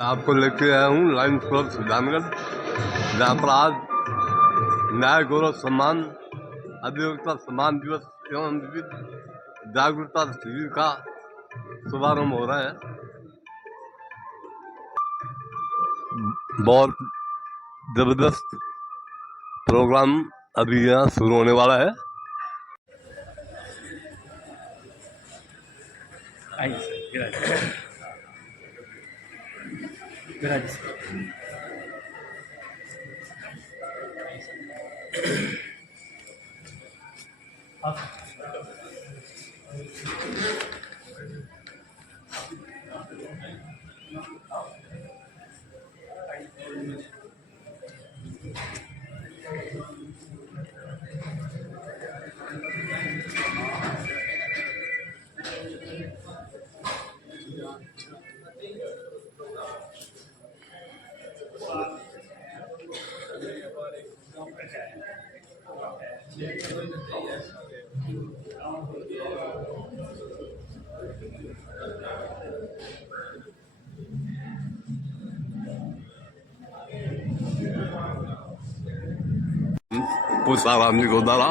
आपको लेके आया हूँ लायंस क्लब सुजानगढ़, जहाँ पर आज न्याय गौरव सम्मान अधिवक्ता सम्मान दिवस एवं विविध जागरूकता शिविर का शुभारंभ हो रहा है। बहुत जबरदस्त प्रोग्राम अभी यहाँ शुरू होने वाला है। पुष्पाराम जी गोदारा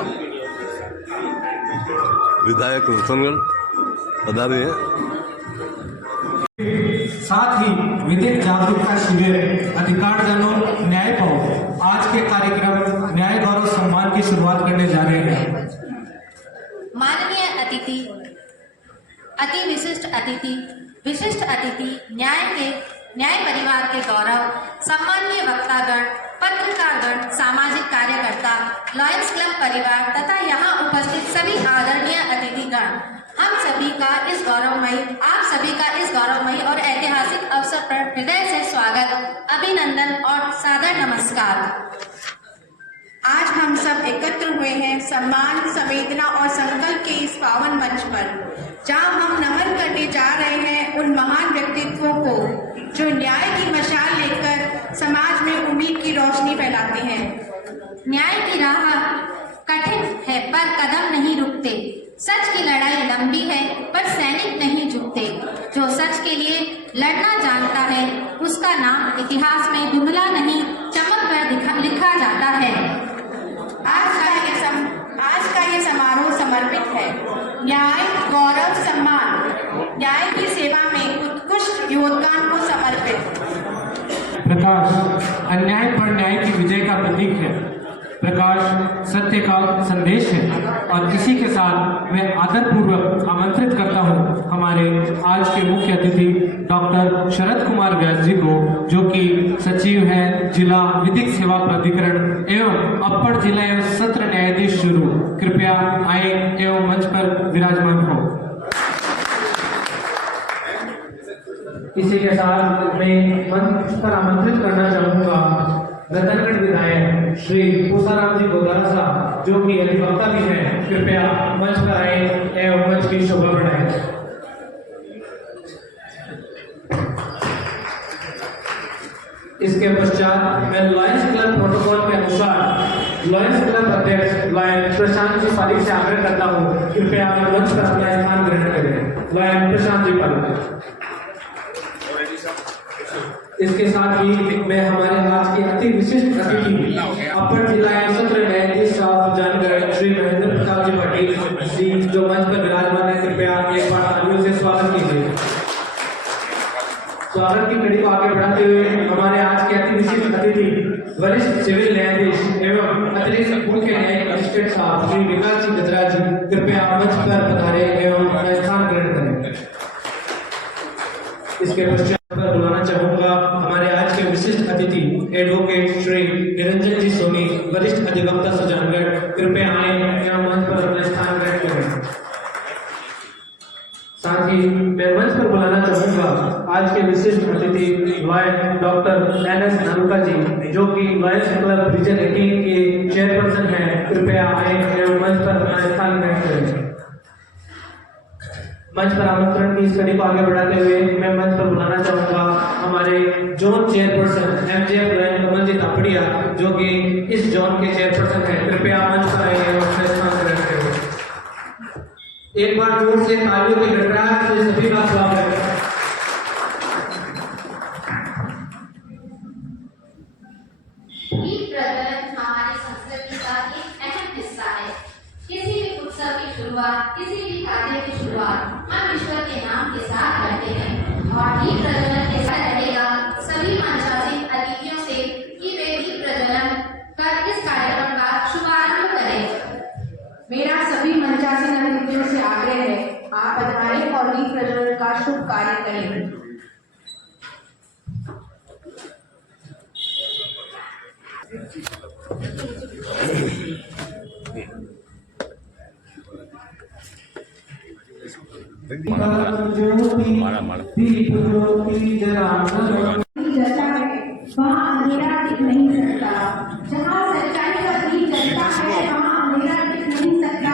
विधायक रोशनगढ़ पधारे हैं। साथ ही विधिक जागरूकता शिविर अधिकारजनों न्याय पाओ आज के कार्यक्रम न्याय गौरव सम्मान की शुरुआत करने जा रहे हैं। माननीय अतिथि, अति विशिष्ट अतिथि, न्याय परिवार के गौरव, सम्मानीय वक्तागण, पत्रकारगण, सामाजिक कार्यकर्ता, लायंस क्लब परिवार तथा यहाँ उपस्थित सभी आदरणीय अतिथिगण, आप सभी का इस गौरवमयी और ऐतिहासिक अवसर पर हृदय से स्वागत, अभिनंदन और सादर नमस्कार। आज हम सब एकत्र हुए हैं सम्मान, संवेदना और संकल्प के इस पावन मंच पर, जहां हम नमन करने जा रहे हैं उन महान व्यक्तित्वों को जो न्याय की मशाल लेकर समाज में उम्मीद की रोशनी फैलाते हैं। न्याय की राह कठिन है पर कदम नहीं रुकते, सच की लड़ाई लंबी है पर सैनिक नहीं झुकते। जो सच के लिए लड़ना जानता है उसका नाम इतिहास में धुंधला नहीं चमक कर लिखा जाता है। आज का ये समारोह समर्पित है न्याय गौरव सम्मान, न्याय की सेवा में उत्कृष्ट योगदान को समर्पित। प्रकाश अन्याय पर न्याय की विजय का प्रतीक है। प्रकाश सत्य का संदेश है और इसी के साथ मैं आदरपूर्वक आमंत्रित करता हूं हमारे आज के मुख्य अतिथि डॉक्टर शरद कुमार व्यास जी को, जो कि सचिव हैं जिला विधिक सेवा प्राधिकरण एवं अपर जिला एवं सत्र न्यायाधीश शुरू। कृपया आए एवं मंच पर विराजमान हो। इसी के साथ मैं मंच पर आमंत्रित करना चाहूंगा रतनगढ़ विधायक श्री पुष्पाराम जी गोदारा साहब, जो कि अधिवक्ता भी हैं। कृपया मंच पर आए एवं मंच की शोभा बढ़ाएं। इसके पश्चात मैं लायंस क्लब प्रोटोकॉल के अनुसार लायंस क्लब अध्यक्ष लायन प्रशांत जी पालिक से आग्रह करता हूँ, कृपया मंच पर अपना स्थान ग्रहण करें। लायन प्रशांत जी पालिक। इसके साथ ही मैं हमारे आज के अति विशिष्ट अतिथि अपर जिला एवं सत्र न्यायाधीश साहब जानकर श्री महेंद्र प्रताप जी पाटिल जी, जो मंच पर विराजमान है, कृपया एक बार तालियों से स्वागत कीजिए। स्वागत की कड़ी को आगे बढ़ाते हुए हमारे आज के अति विशिष्ट अतिथि वरिष्ठ सिविल न्यायाधीश एवं अतिरिक्त मुख्य न्यायिक मजिस्ट्रेट साहब श्री विकास जी गजरा जी, कृपया मंच पर पधारे एवं स्थान ग्रहण करें। इसके पश्चात बुलाना चाहूंगा हमारे आज के विशिष्ट अतिथि एडवोकेट श्री निरंजन जी सोनी, वरिष्ठ अधिवक्ता सुजानगढ़, कृपया आए एवं मंच पर अपना स्थान ग्रहण करें। साथ ही मैं मंच पर बुलाना चाहूंगा आज के विशिष्ट अतिथि लॉयर डॉक्टर एन.एस. नानुका जी, जो कि लायंस क्लब रीजन 18 के चेयरपर्सन हैं। कृपया आए एवं मंच पर अपना स्थान ग्रहण करें। मंच पर आमंत्रण की इस कड़ी को आगे बढ़ाते हुए मैं मंच पर बुलाना चाहूंगा हमारे zone chairperson MJF lion Kamaljeet Apadiya, जो कि इस जोन के चेयरपर्सन हैं। कृपया मंच पर आए एवं अपना स्थान ग्रहण करें। एक बार जोर से तालियों की गड़गड़ाहट से सभी का स्वागत है। दीप ज्योति जलाकर जलता है वहाँ अंधेरा टिक नहीं सकता। जहाँ सच्चाई का दीप जलता है वहाँ अंधेरा टिक नहीं सकता।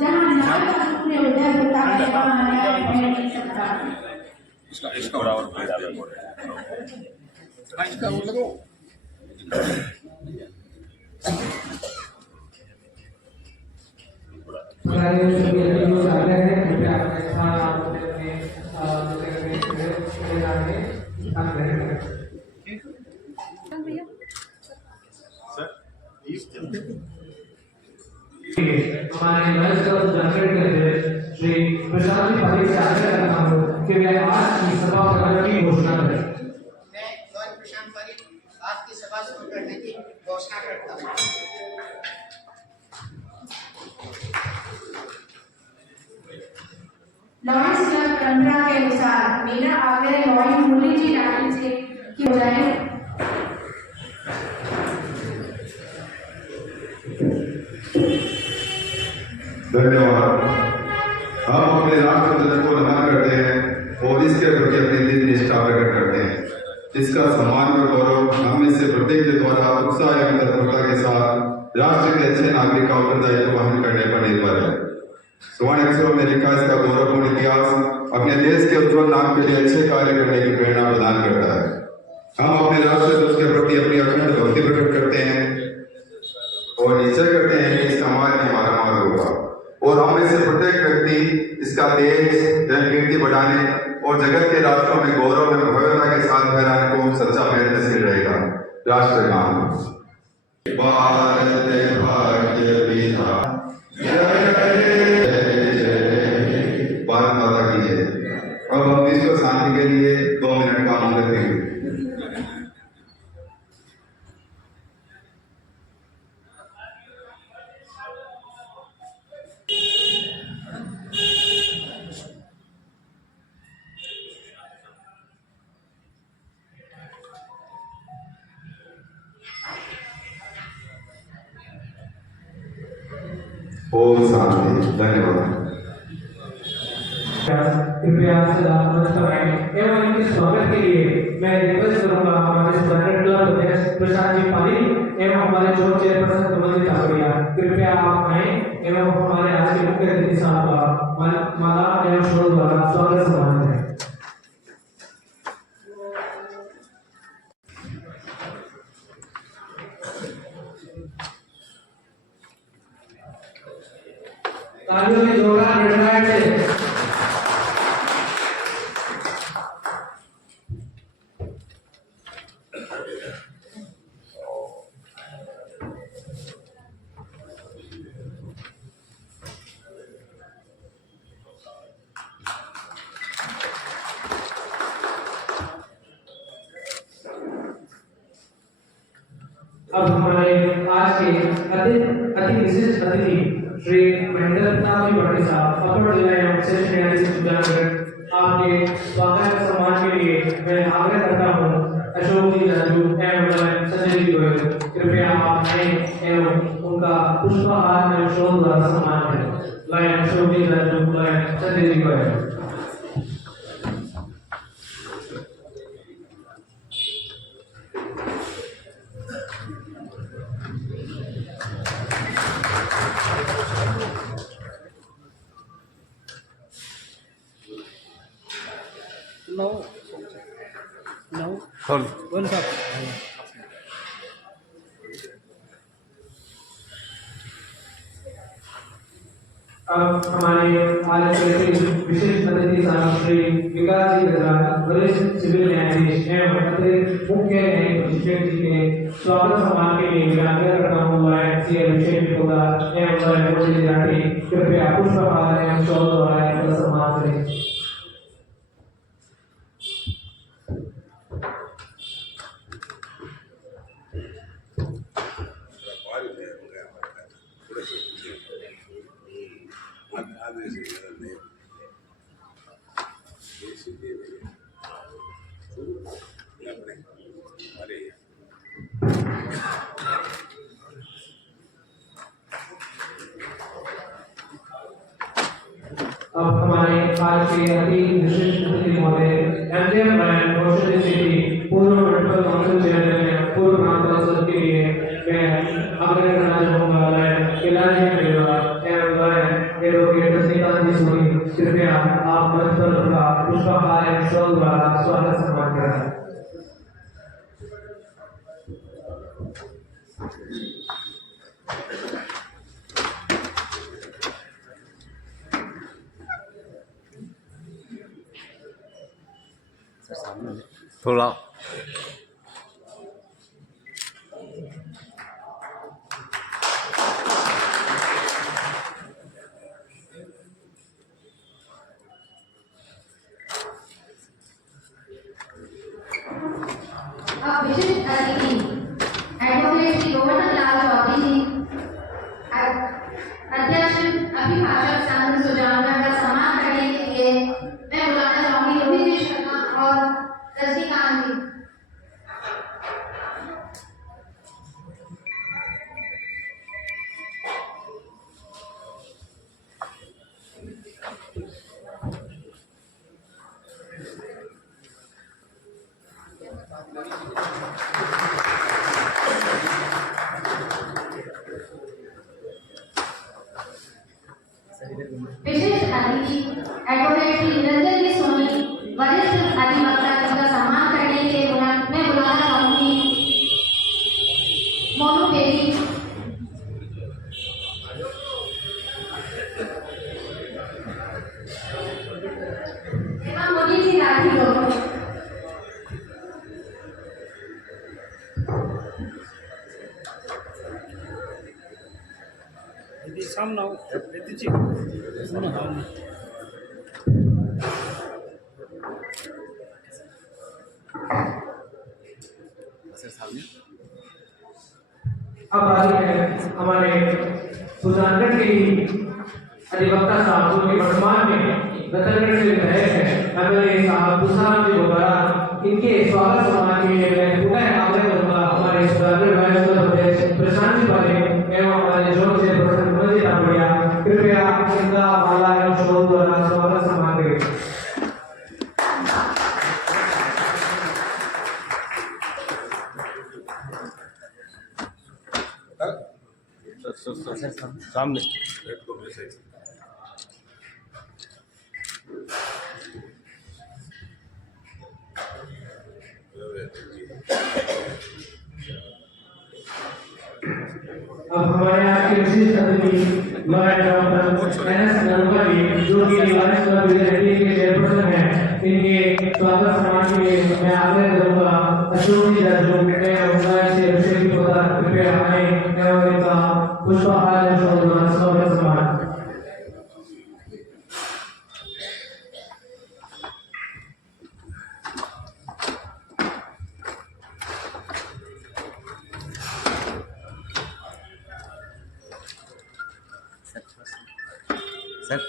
जहाँ न्याय का सूर्य उदय होता है वहाँ अन्याय रह नहीं सकता। हमारे मंच का उद्घाटन करते श्री प्रशांत जी पाटिल से आग्रह करता हूँ कि वे आज की सभा प्रकरण की घोषणा करें। मैं प्रशांत पाटिल आज की सभा शुरू करने की घोषणा करता हूँ। लॉरेंस क्लब परंपरा के अनुसार मेरा आग्रह लॉर्ड मुरली जी राठी से की हो जाए। धन्यवाद। हम अपने राष्ट्रध्वज को नमन करते हैं और इसके प्रति अपनी दृढ़ निष्ठा प्रकट करते हैं। इसका सम्मान और गौरव हम में से प्रत्येक के द्वारा उत्साह एवं तत्परता के साथ राष्ट्र के अच्छे नागरिक का उत्तरदायित्व वहन करने पर निर्भर है। स्वर्ण अक्षरों में लिखा इसका गौरवपूर्ण इतिहास अपने देश के उज्जवल नाम के लिए अच्छे कार्य करने की प्रेरणा प्रदान करता है। हम अपने राष्ट्रध्वज के प्रति अपनी अखंड भक्ति प्रकट करते हैं और निश्चय करते हैं कि इस समाज में हमारा मार्ग होगा और हम में से प्रत्येक व्यक्ति इसका तेज एवं कीर्ति बढ़ाने और जगत के राष्ट्रों में गौरव एवं भव्यता के साथ फहराने को सच्चा प्रयत्नशील रहेगा। राष्ट्रगान। भारत भाग्य विधाता भारत माता की जय। अब हम विश्व शांति के लिए 2 मिनट का मौन रखेंगे। ओम शांति। धन्यवाद। कृपया सदा नमस्कार एवं इनके स्वागत के लिए मैं रिक्वेस्ट करूंगा हमारे स्टूडेंट क्लब अध्यक्ष प्रशांत जी पाटिल एवं हमारे जो चेयरपर्सन कमल तावड़िया कृपया आप आए एवं हमारे आज के मुख्य अतिथि साहब का माला एवं शोर द्वारा स्वागत सम्मान करें। तालियों में जोरदार गड़गड़ाहट से अब हमारे आज के अति विशिष्ट अतिथि श्री महेंद्र प्रताप जी पाटिल साहब अपर जिला एवं सेशन न्यायाधीश सुजानगढ़ आपके स्वागत सम्मान के लिए मैं आग्रह करता हूँ अशोक जी राजू एवं संजय जी गोयल कृपया आप आए एवं उनका पुष्पहार एवं शोर द्वारा सम्मान करें। लाइन अशोक जी राजू, लाइन संजय जी गोयल। अब हमारे आज के विशेष अतिथि साहब श्री विकास जी गजराज वरिष्ठ सिविल न्यायाधीश एवं अतिरिक्त मुख्य न्यायिक मजिस्ट्रेट जी के स्वागत सम्मान के लिए मैं आग्रह करता हूँ सी अभिषेक विकोदार एवं मुरली राठी कृपया पुष्पहार एवं शोर द्वारा इनका सम्मान करें। आज के अति विशिष्ट अतिथि महोदय एमजीएम एंड रोशन सिटी पूर्व म्युनिसिपल काउंसिल चेयरमैन पूर्व ग्राम पंचायत के लिए मैं आग्रह करना चाहूंगा इलाज एवं एडवोकेट श्रीकांत जी सोनी कृपया आप मंच पर उनका पुष्पहार एवं शॉल द्वारा स्वागत सम्मान करें। थोड़ा अब विशिष्ट अतिथि एडवोकेट श्री गोवर्धन लाल चौधरी जी अध्यक्ष अभिभाषक संघ सुजानगढ़ का सम्मान करने के लिए मैं बुलाना चाहूंगी रोहित जी शर्मा और रजनीकांत जी। विशिष्ट अतिथि एडवोकेट श्री निरंजन जी सोनी वरिष्ठ अधिवक्ता जिनका सम्मान करने के लिए मैं बुलाना चाहूंगी मोनू बेबी। एवं मोदी जी राठी लोग सामने आओ जी अब बारी है हमारे सुजानगढ़ के ही अधिवक्ता साहब जो कि वर्तमान में रतनगढ़ से विधायक है एमएलए साहब तुषार जी गोबारा, इनके स्वागत सम्मान के लिए मैं पुनः आग्रह करूंगा हमारे सुजानगढ़ वाइस अध्यक्ष प्रशांत जी वाले एवं हमारे जोन से प्रोफेसर मनोज तापड़िया कृपया इनका माला एवं शॉल द्वारा स्वागत सम्मान करें। सामने अब हमारे यहाँ के विशिष्ट अतिथि लॉयर डॉक्टर एनएस नरवली जो कि लायंस क्लब विजयरेड्डी के चेयरपर्सन हैं, इनके स्वागत सम्मान के लिए मैं आग्रह करूंगा अशोक जी राजू एवं से विशेष पदार्थ कृपया हमें एवं इनका पुष्पहार एवं स्वागत सम्मान। सर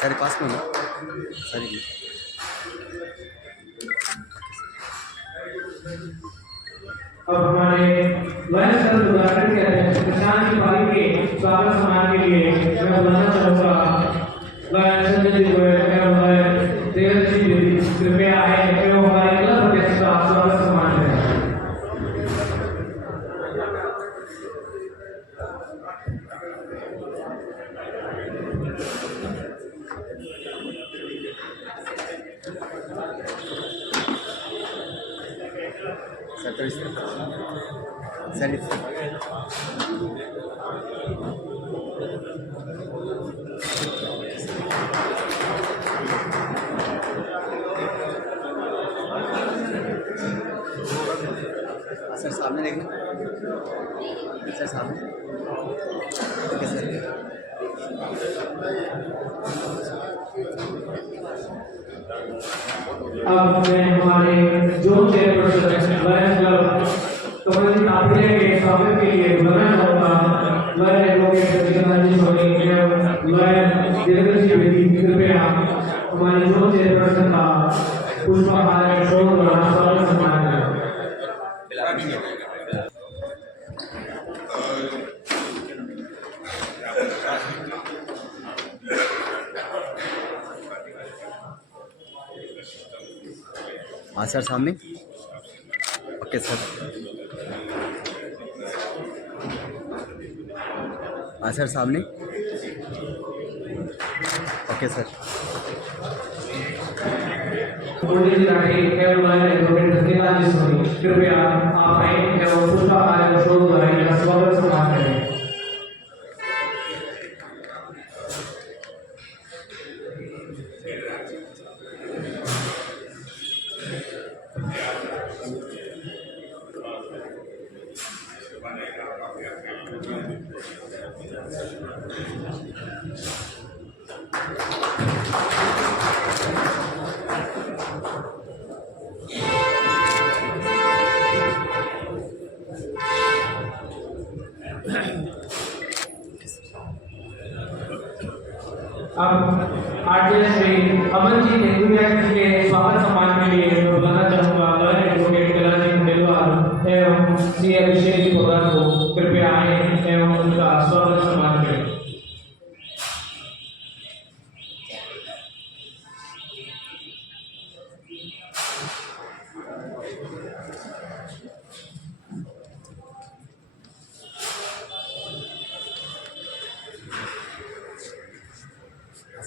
सर पास में सर अब हमारे लायंस क्लब उद्घाटन के अध्यक्ष प्रशांत जी पाली के स्वागत सम्मान के लिए मैं बुलाना चाहूंगा लायंस संजय जी एवं देवेंद्र जी कृपया आए एवं हमारे क्लब अध्यक्ष का स्वागत सम्मान करें। सर सामने देखिए सर सामने अब मैं हमारे जोन चेयरपर्सन लायंस क्लब कमल तापड़िया के स्वागत के लिए बुलाना चाहूंगा लॉयर एडवोकेट श्रीकांत जी सोनी एवं लॉयर देवेंद्र जी बेदी कृपया हमारे जोन चेयरपर्सन का पुष्पहार शॉल द्वारा स्वागत सम्मान करें। हाँ सर, सामने। Okay sir. हाँ सर, सामने। Okay sir. कृपया आप आए एवं पुष्पाहार एवं शोक गायन का स्वागत सम्मान करें। अब आरजेएस में अमनजीत नेतुरिया जी के स्वागत सम्मान के लिए मैं बुलाना चाहूंगा लॉयर एडवोकेट कलाजी खंडेलवाल एवं सी अभिषेक जी को कृपया आए एवं उनका स्वागत सम्मान करें।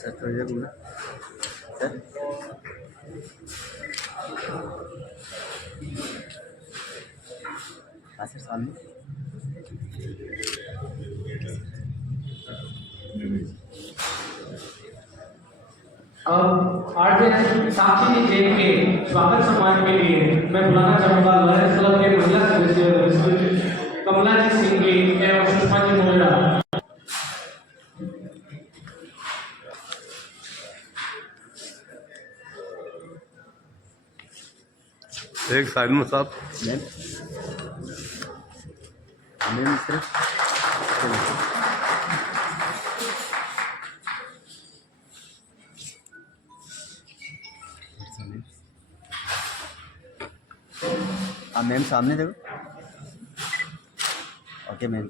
सर थोड़ी देर बोलना सर। हाँ सर, सामने। अब आरजेएस साक्षी जैन के स्वागत सम्मान के लिए मैं बुलाना चाहूंगा लॉयर्स क्लब के महिला सदस्य कमला जी सिंह एवं सुषमा जी मोहरा। एक साइड में साहब। मैम सिर्फ हाँ मैम, सामने देखो। Okay ma'am.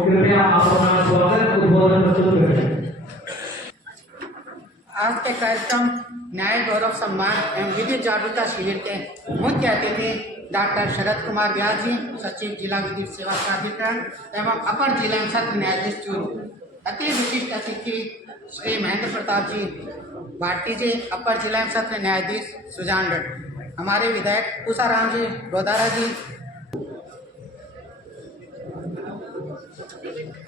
कृपया आप अपना स्वागत उद्बोधन प्रस्तुत करें। आज के कार्यक्रम न्याय गौरव सम्मान एवं विधिक जागरूकता शिविर के मुख्य अतिथि डॉक्टर शरद कुमार व्यास जी, सचिव जिला विधिक सेवा प्राधिकरण एवं अपर जिला एवं सत्र न्यायाधीश चूरू। अति विशिष्ट अतिथि श्री महेंद्र प्रताप जी भारती जी, अपर जिला एवं सत्र न्यायाधीश सुजानगढ़। हमारे विधायक उषाराम जी रोदारा जी।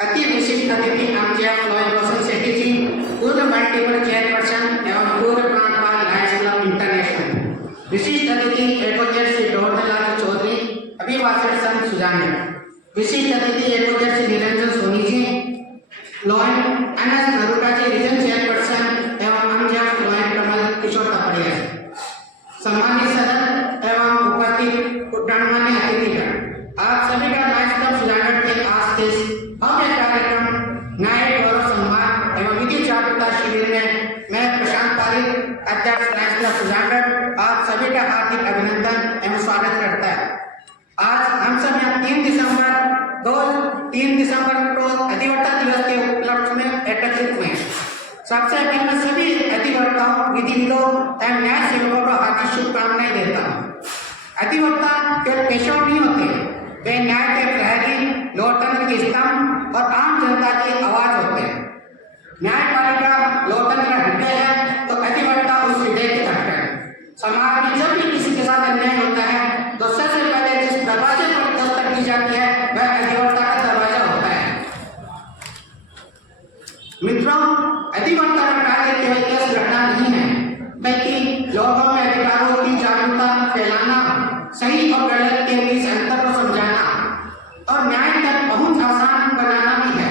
अति विशिष्ट अतिथि आमचेयर लॉयर रोशन शेट्टी जी, पूर्व मल्टीपल चेयरपर्सन एवं पूर्व प्रांतपाल लायंस क्लब इंटरनेशनल। विशिष्ट अतिथि एडवोकेट श्री डोरलाल चौधरी, अभिभाषण संघ सुजानगढ़। विशिष्ट अतिथि advocate Shri Niranjan Soni ji, lawyer NS नरूटा जी, रीजन चेयरपर्सन एवं आमचेयर लॉयर कमल किशोर तपड़िया। सम्मानित सदन एवं उपस्थित गणमान्य अतिथिगण, आप सभी का लायंस क्लब सुजानगढ़ के आज के भव्य कार्यक्रम न्याय गौरव सम्मान एवं विधि जागरूकता शिविर में मैं प्रशांत पारिक, अध्यक्ष लायंस क्लब सुजानगढ़, आप सभी का हार्दिक अभिनंदन एवं स्वागत करता है। आज हम सब यहाँ 3 दिसंबर को अधिवक्ता दिवस के उपलक्ष्य में एकत्रित हुए। सबसे पहले मैं सभी अधिवक्ताओं, विधिविदों एवं न्याय सेवकों को हार्दिक शुभकामनाएं देता हूँ। अधिवक्ता केवल पेशेवर नहीं होते, वे न्याय के प्रहरी, लोकतंत्र के स्तंभ और आम जनता की आवाज होते हैं। न्यायपालिका लोकतंत्र का हृदय है तो अधिवक्ता उस हृदय की धड़कन है। समाज में जब भी किसी के साथ अन्याय होता है तो सबसे पहले जिस दरवाजे पर दस्तक दी जाती है वह अधिवक्ता का दरवाजा होता है। मित्रों, अधिवक्ता का कार्य केवल केस लड़ना नहीं है, बल्कि लोगों में अधिकारों की जागरूकता फैलाना, सही और गलत के बीच अंतर को समझाना और न्याय तक पहुंच आसान बनाना भी है।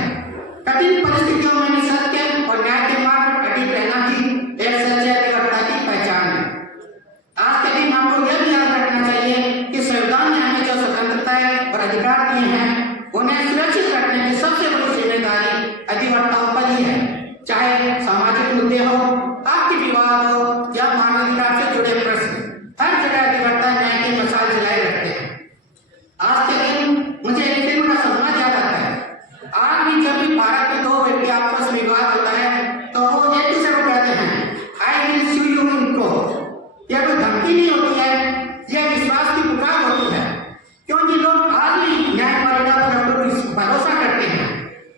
कठिन परिस्थितियों में भी सत्य और न्याय के मार्ग पर अडिग रहना भी एक सच्चे अधिवक्ता की पहचान है। आज के दिन आपको यह भी याद रखना चाहिए कि संविधान ने हमें जो स्वतंत्रताएं और अधिकार दिए हैं उन्हें सुरक्षित रखने की सबसे बड़ी जिम्मेदारी अधिवक्ताओं पर ही है। चाहे सामाजिक मुद्दे हो, आपके विवाद हो या मानवाधिकार से जुड़े प्रश्न, हर जगह अधिवक्ता न्याय की मशाल जलाए रखते हैं। आज के दिन मुझे एक दिन का सम्मान याद आता है। आज भी जब भी भारत में दो व्यक्ति आपस में विवाद होता है तो वो एक दूसरे को कहते हैं I will see you in court. यह कोई धमकी नहीं होती है, यह विश्वास की पुकार होती है, क्योंकि लोग आज भी न्यायपालिका पर हम लोग भरोसा करते हैं।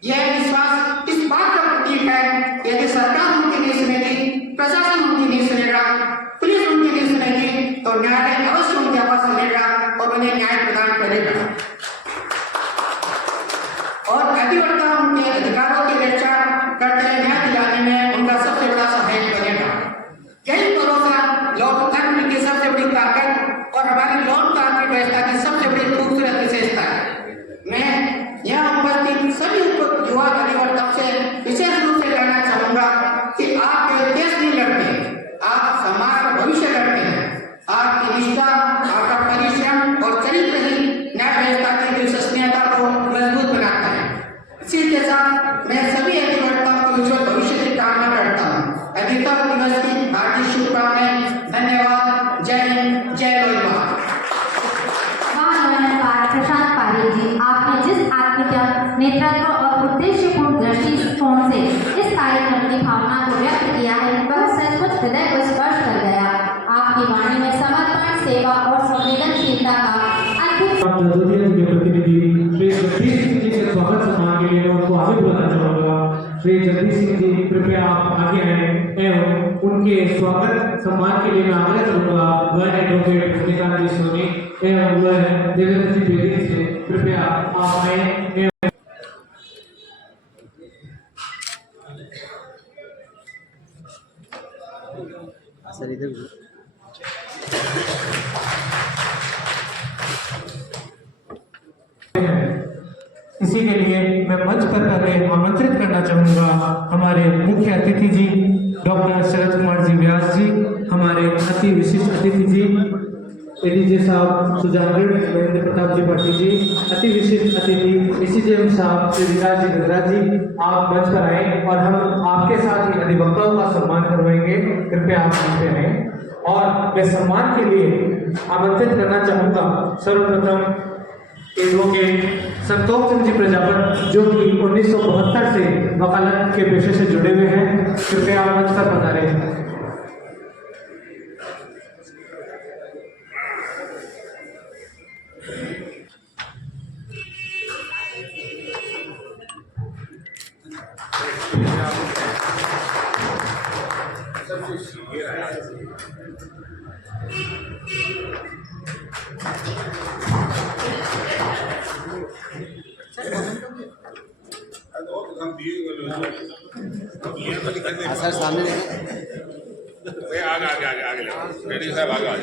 यह विश्वास इस बात का प्रतीक है कि यदि सरकार उनकी नहीं सुनेगी, प्रशासन उनकी नहीं सुनेगा, पुलिस उनकी नहीं सुनेगी, तो न्यायालय अवश्य उनकी आवाज सुनेगा और उन्हें न्याय प्रदान करेगा और अधिवक्ता उनके अधिकारों की रक्षा करते न्याय दिलाने में उनका सबसे बड़ा सहायक बनेगा। यही भरोसा लोकतंत्र की सबसे बड़ी ताकत और हमारी लोकतांत्रिक व्यवस्था की सबसे बड़ी खूबसूरत विशेषता है। मैं यहाँ उपस्थित सभी युवा अधिवक्ताओं से विशेष रूप से कहना चाहूंगा कि आप केवल देश नहीं लड़ते, आप समाज का भविष्य लड़ते हैं। आपकी निष्ठा, आपका परिश्रम और चरित्र ही न्याय व्यवस्था की विश्वसनीयता को मजबूत बनाता है। इसी के साथ मैं सभी अधिवक्ताओं को उज्जवल भविष्य की कामना करता हूँ। अधिवक्ता दिवस की हार्दिक शुभकामनाएं। धन्यवाद। जय हिंद, जय लोहिया। प्रशांत पारिक जी, आपने जिस आत्मत्याग, नेतृत्व और उद्देश्यपूर्ण दृष्टिकोण से इस कार्यक्रम की भावना को व्यक्त किया है, वह सचमुच हृदय को स्पर्श कर गया। आपकी वाणी में समर्पण, सेवा और संवेदनशीलता का अद्भुत के प्रतिनिधि श्री जगदीश सिंह जी के स्वागत सम्मान के लिए मैं उनको आगे बुलाना चाहूंगा। श्री जगदीश सिंह जी, कृपया आप आगे आए एवं उनके स्वागत सम्मान के लिए मैं आग्रह करूंगा वह एडवोकेट रजनीकांत जी सोनी एवं वह देवेंद्र जी बेदी से कृपया आप आए। सर इधर इसी के लिए मैं मंच पर पहले आमंत्रित करना चाहूंगा हमारे मुख्य अतिथि जी डॉक्टर शरद कुमार जी व्यास जी, हमारे अति विशिष्ट अतिथि जी एडीजे साहब सुजानगढ़ महेंद्र प्रताप जी पाटिल जी, अति विशिष्ट अतिथि एसीजेएम साहब श्री विकास जी गजरा जी, आप मंच पर आए और हम आपके साथ ही अधिवक्ताओं का सम्मान करवाएंगे। कृपया आप मंच पर आए और मैं सम्मान के लिए आमंत्रित करना चाहूंगा सर्वप्रथम एडवोकेट संतोष सिंह जी प्रजापत, जो कि 1972 से वकालत के पेशे से जुड़े हुए हैं। कृपया आप मंच पर पधारें। सर सामने देखें। आगे रेडी साहब आगे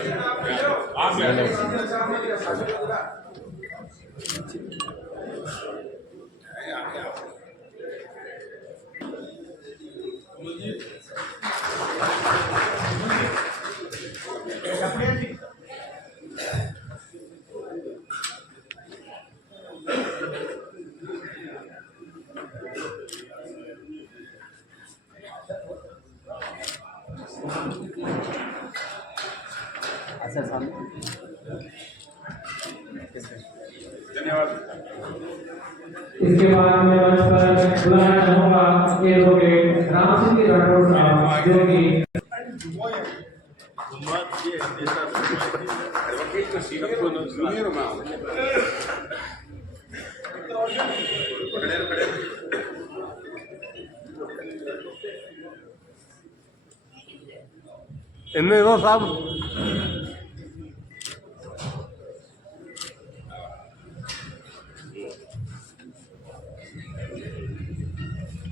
सर सामने। धन्यवाद। इसके बाद मैं मंच पर बुलाना चाहूंगा एडवोकेट राम सिंह राठौर साहब, जो कि इनमें वो साहब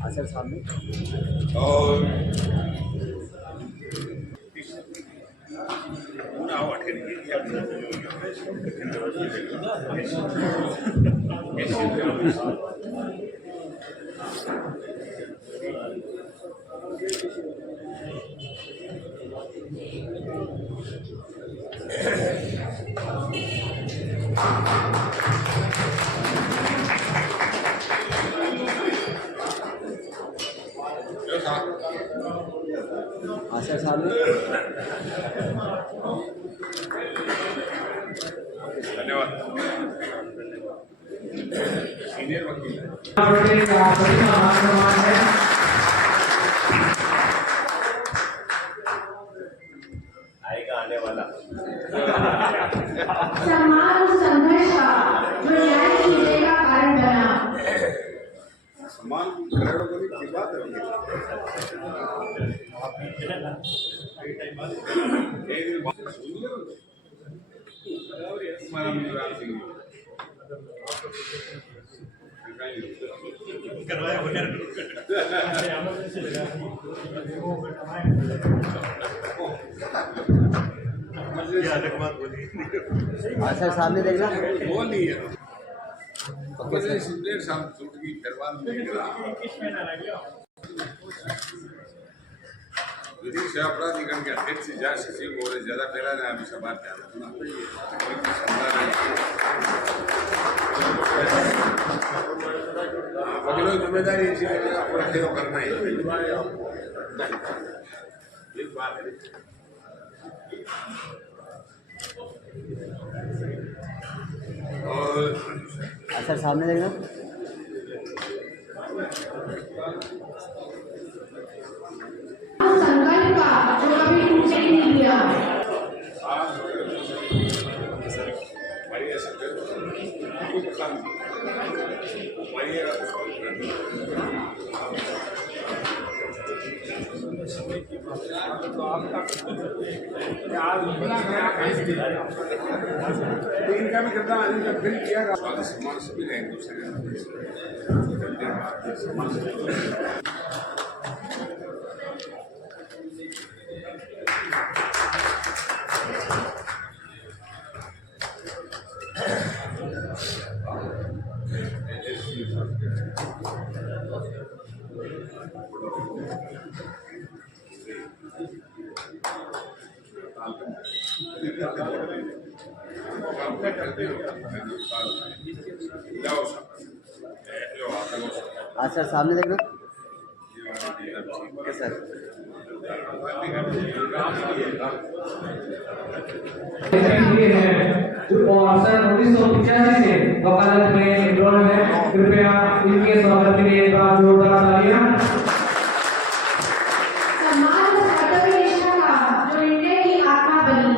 सर सामने। और सामने। धन्यवाद। सीनियर वकील आएगा आने वाला। समाज उस संघर्ष का जो न्याय की विजय का कारण बना। सम्मान की बात है। सर सामने देखना। वो नहीं है। विधि सेवा प्राधिकरण के अध्यक्ष जज सचिव मोरे ज्यादा पहला ने अभी सभा क्या वकीलों की जिम्मेदारी इसी करना है। एक बात है और सर सामने देखना। संकल्प का जो कभी टूटे नहीं दिया। इनका भी करता इनका फिर किया सम्मान सभी एक दूसरे सर सामने देखना। Okay sir. और सन 1985 से वकालत में एनरोल है। कृपया इनके स्वागत के लिए एक बार जोरदार तालियां। समाज उस कर्तव्य निष्ठा का जो निर्णय की आत्मा बनी।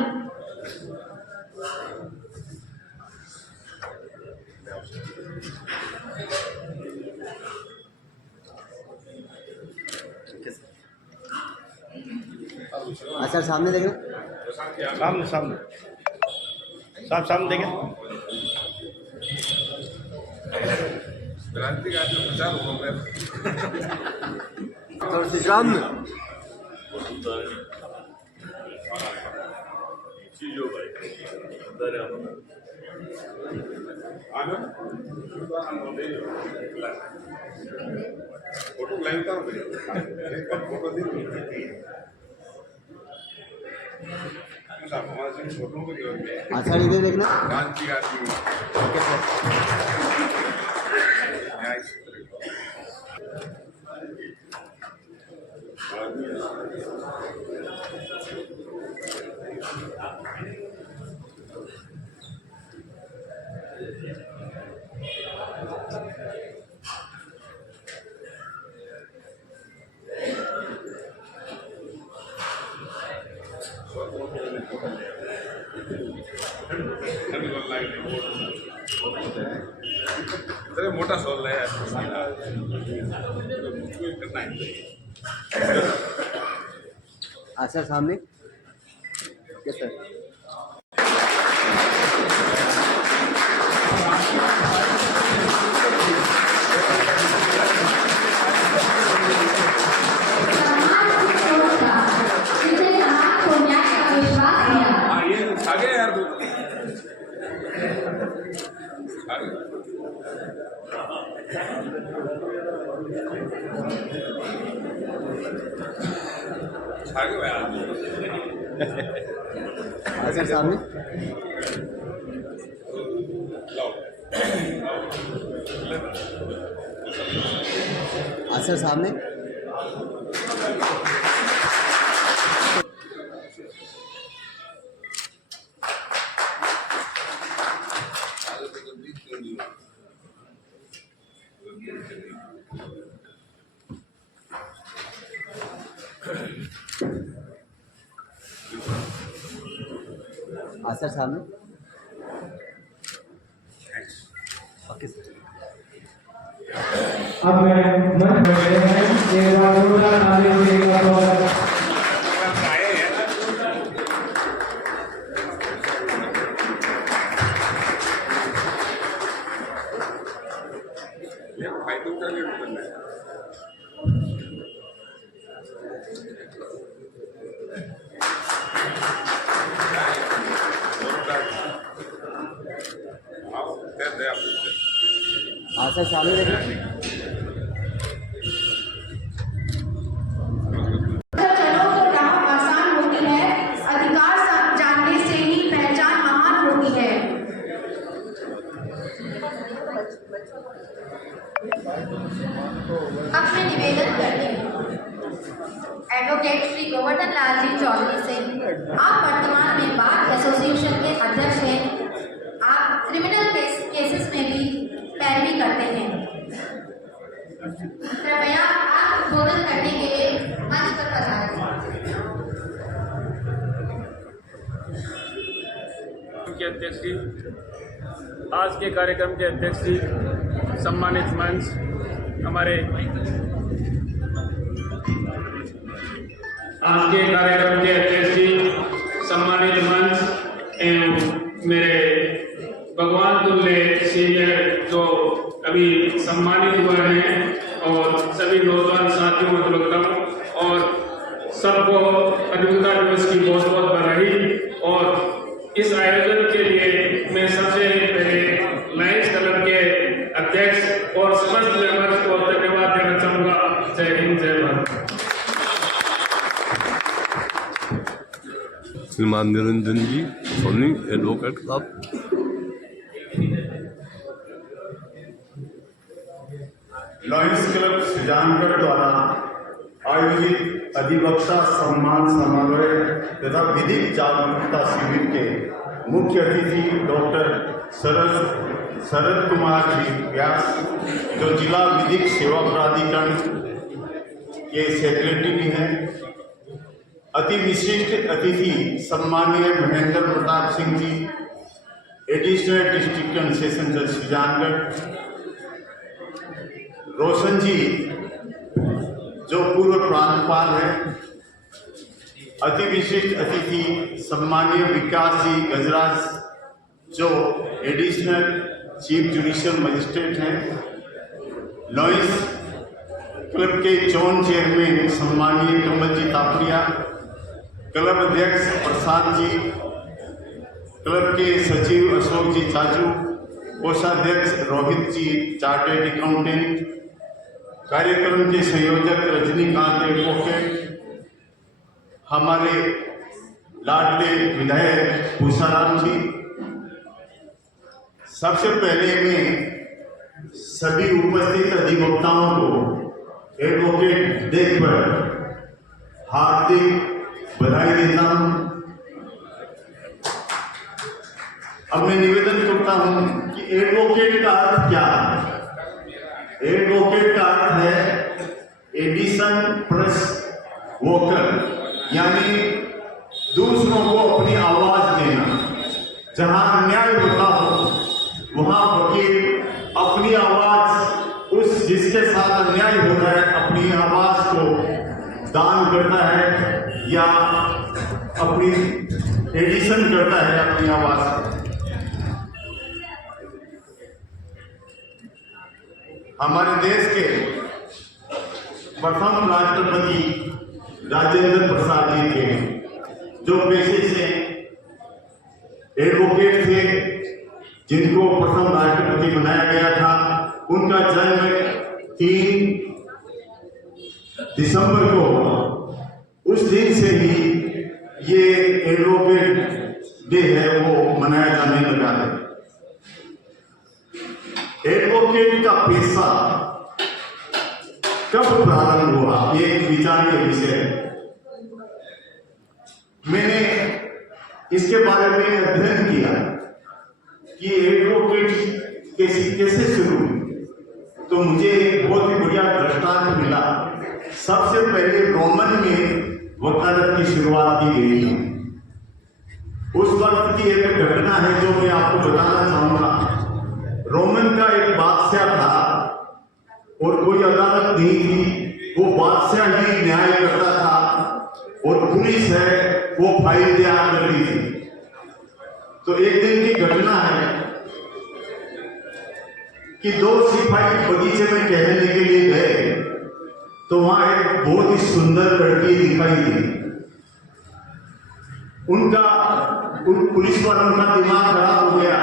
सर सामने देखना। सामने सामने सामने देखें। क्रांतिकारी प्रचार हो गया सामने फोटो लाइन का फोटो दी हमारे फोटो को सर इधर देखना। क्रांतिकारी ओके सर। न्याय मोटा सोल है करना है। सर सामने। Okay sir. ये आगे यार आगे सर सामने। सर सामने। सर सामने। Okay sir. अब मैं मंच पर गए हैं एक बार जोरदार तालियों से एक बार फाइटिंग का भी करना है। हाँ सर सामने देखना। चलो तो राह आसान होती है, अधिकार जानने से ही पहचान महान होती है। अब मैं निवेदन करती हूँ एडवोकेट श्री गोवर्धन लाल जी चौधरी से। आप वर्तमान में बार एसोसिएशन के अध्यक्ष हैं। आप क्रिमिनल केसेस में भी पैरवी करते हैं। कृपया आप उद्बोधन करने के लिए मंच पर पधारें। के अध्यक्ष जी, आज के कार्यक्रम के अध्यक्ष जी, सम्मानित मंच, हमारे आज के कार्यक्रम के अध्यक्ष जी, सम्मानित मंच एवं मेरे भगवान तुल्य सीनियर जो अभी सम्मानित हुए हैं और सभी नौजवान साथियों मतलब और सबको अधिकार दिवस की बहुत बहुत बधाई। और इस आयोजन के लिए मैं सबसे पहले लायंस क्लब के अध्यक्ष और समस्त मेंबर्स को धन्यवाद देना चाहूँगा। जय हिंद, जय भारत। श्रीमान निरंजन जी, सोनी एडवोकेट साहब। लॉयंस क्लब सुजानगढ़ द्वारा आयोजित अधिवक्ता सम्मान समारोह तथा विधिक जागरूकता शिविर के मुख्य अतिथि डॉक्टर शरद कुमार जी व्यास, जो जिला विधिक सेवा प्राधिकरण के सेक्रेटरी भी हैं। अति विशिष्ट अतिथि सम्माननीय Mahendra Pratap Singh ji, additional district and session जज सुजानगढ़। रोशन जी, जो पूर्व प्रांतपाल हैं। अति विशिष्ट अतिथि सम्माननीय विकास जी गजराज, जो एडिशनल चीफ जुडिशियल मजिस्ट्रेट हैं। लॉयंस क्लब के जोन चेयरमैन सम्माननीय कमल जी तापड़िया, क्लब अध्यक्ष प्रसाद जी, क्लब के सचिव अशोक जी चाचू, कोषाध्यक्ष रोहित जी चार्टेड अकाउंटेंट, कार्यक्रम के संयोजक रजनीकांत एडवोकेट, हमारे लाडले विधायक पूषाराम जी। सबसे पहले मैं सभी उपस्थित अधिवक्ताओं को एडवोकेट डे पर हार्दिक बधाई देता हूं। अब मैं निवेदन करता हूं कि एडवोकेट का अर्थ क्या है। एडवोकेट का अर्थ है एडिशन प्लस वोकल, यानी दूसरों को अपनी आवाज देना। जहां अन्याय होता हो वहां वकील अपनी आवाज उस जिसके साथ अन्याय हो रहा है अपनी आवाज को दान करता है या अपनी एडिशन करता है अपनी आवाज। हमारे देश के प्रथम राष्ट्रपति राजेंद्र प्रसाद जी थे, जो पेशे से एडवोकेट थे, जिनको प्रथम राष्ट्रपति बनाया गया था। उनका जन्म 3 दिसंबर को हुआ। उस दिन से ही ये एडवोकेट डे है वो मनाया जाने लगा है। एडवोकेट का पेशा कब प्रारंभ हुआ, ये एक विचार का विषय है। मैंने इसके बारे में अध्ययन किया कि एडवोकेट कैसे शुरू हुई, तो मुझे एक बहुत ही बढ़िया दृष्टांत मिला। सबसे पहले रोमन में वकालत की शुरुआत की गई। उस वक्त की एक घटना है जो मैं आपको बताना चाहूंगा। रोमन का एक बादशाह था और कोई अदालत नहीं थी, वो बादशाह ही न्याय करता था और पुलिस है वो फाइल तैयार कर रही थी। तो एक दिन की घटना है कि दो सिपाही बगीचे में टहलने के लिए गए तो वहां एक बहुत ही सुंदर लड़की दिखाई दी। उन पुलिस वालों का दिमाग खराब हो गया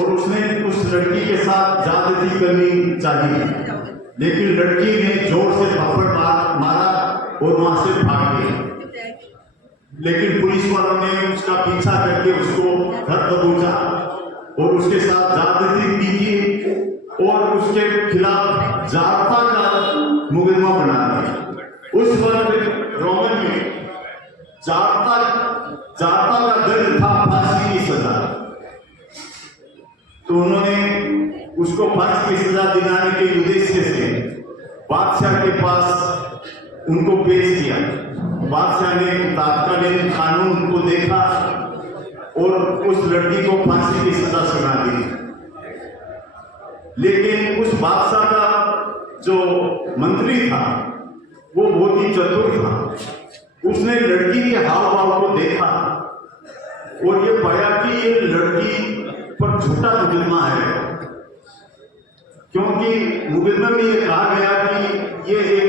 और उसने उस लड़की के साथ ज्यादती करनी चाहिए, लेकिन लड़की ने जोर से थप्पड़ मारा और वहां से भाग गई। लेकिन पुलिस वालों ने उसका पीछा करके उसको घर दबोचा और उसके साथ ज्यादती की और उसके खिलाफ जारता का मुकदमा बना दिया। उस वक्त रोमन में जारता का दंड था फांसी की सजा। तो उन्होंने उसको फांसी की सजा दिलाने के उद्देश्य से बादशाह के पास उनको पेश किया। बादशाह ने तात्कालीन कानून को देखा और उस लड़की को फांसी की सजा सुना दी। लेकिन उस बादशाह का जो मंत्री था वो बहुत ही चतुर था। उसने लड़की के हाव भाव को देखा और ये पाया कि ये लड़की पर झूठा मुकदमा है, क्योंकि मुकदमे में ये कहा गया कि ये एक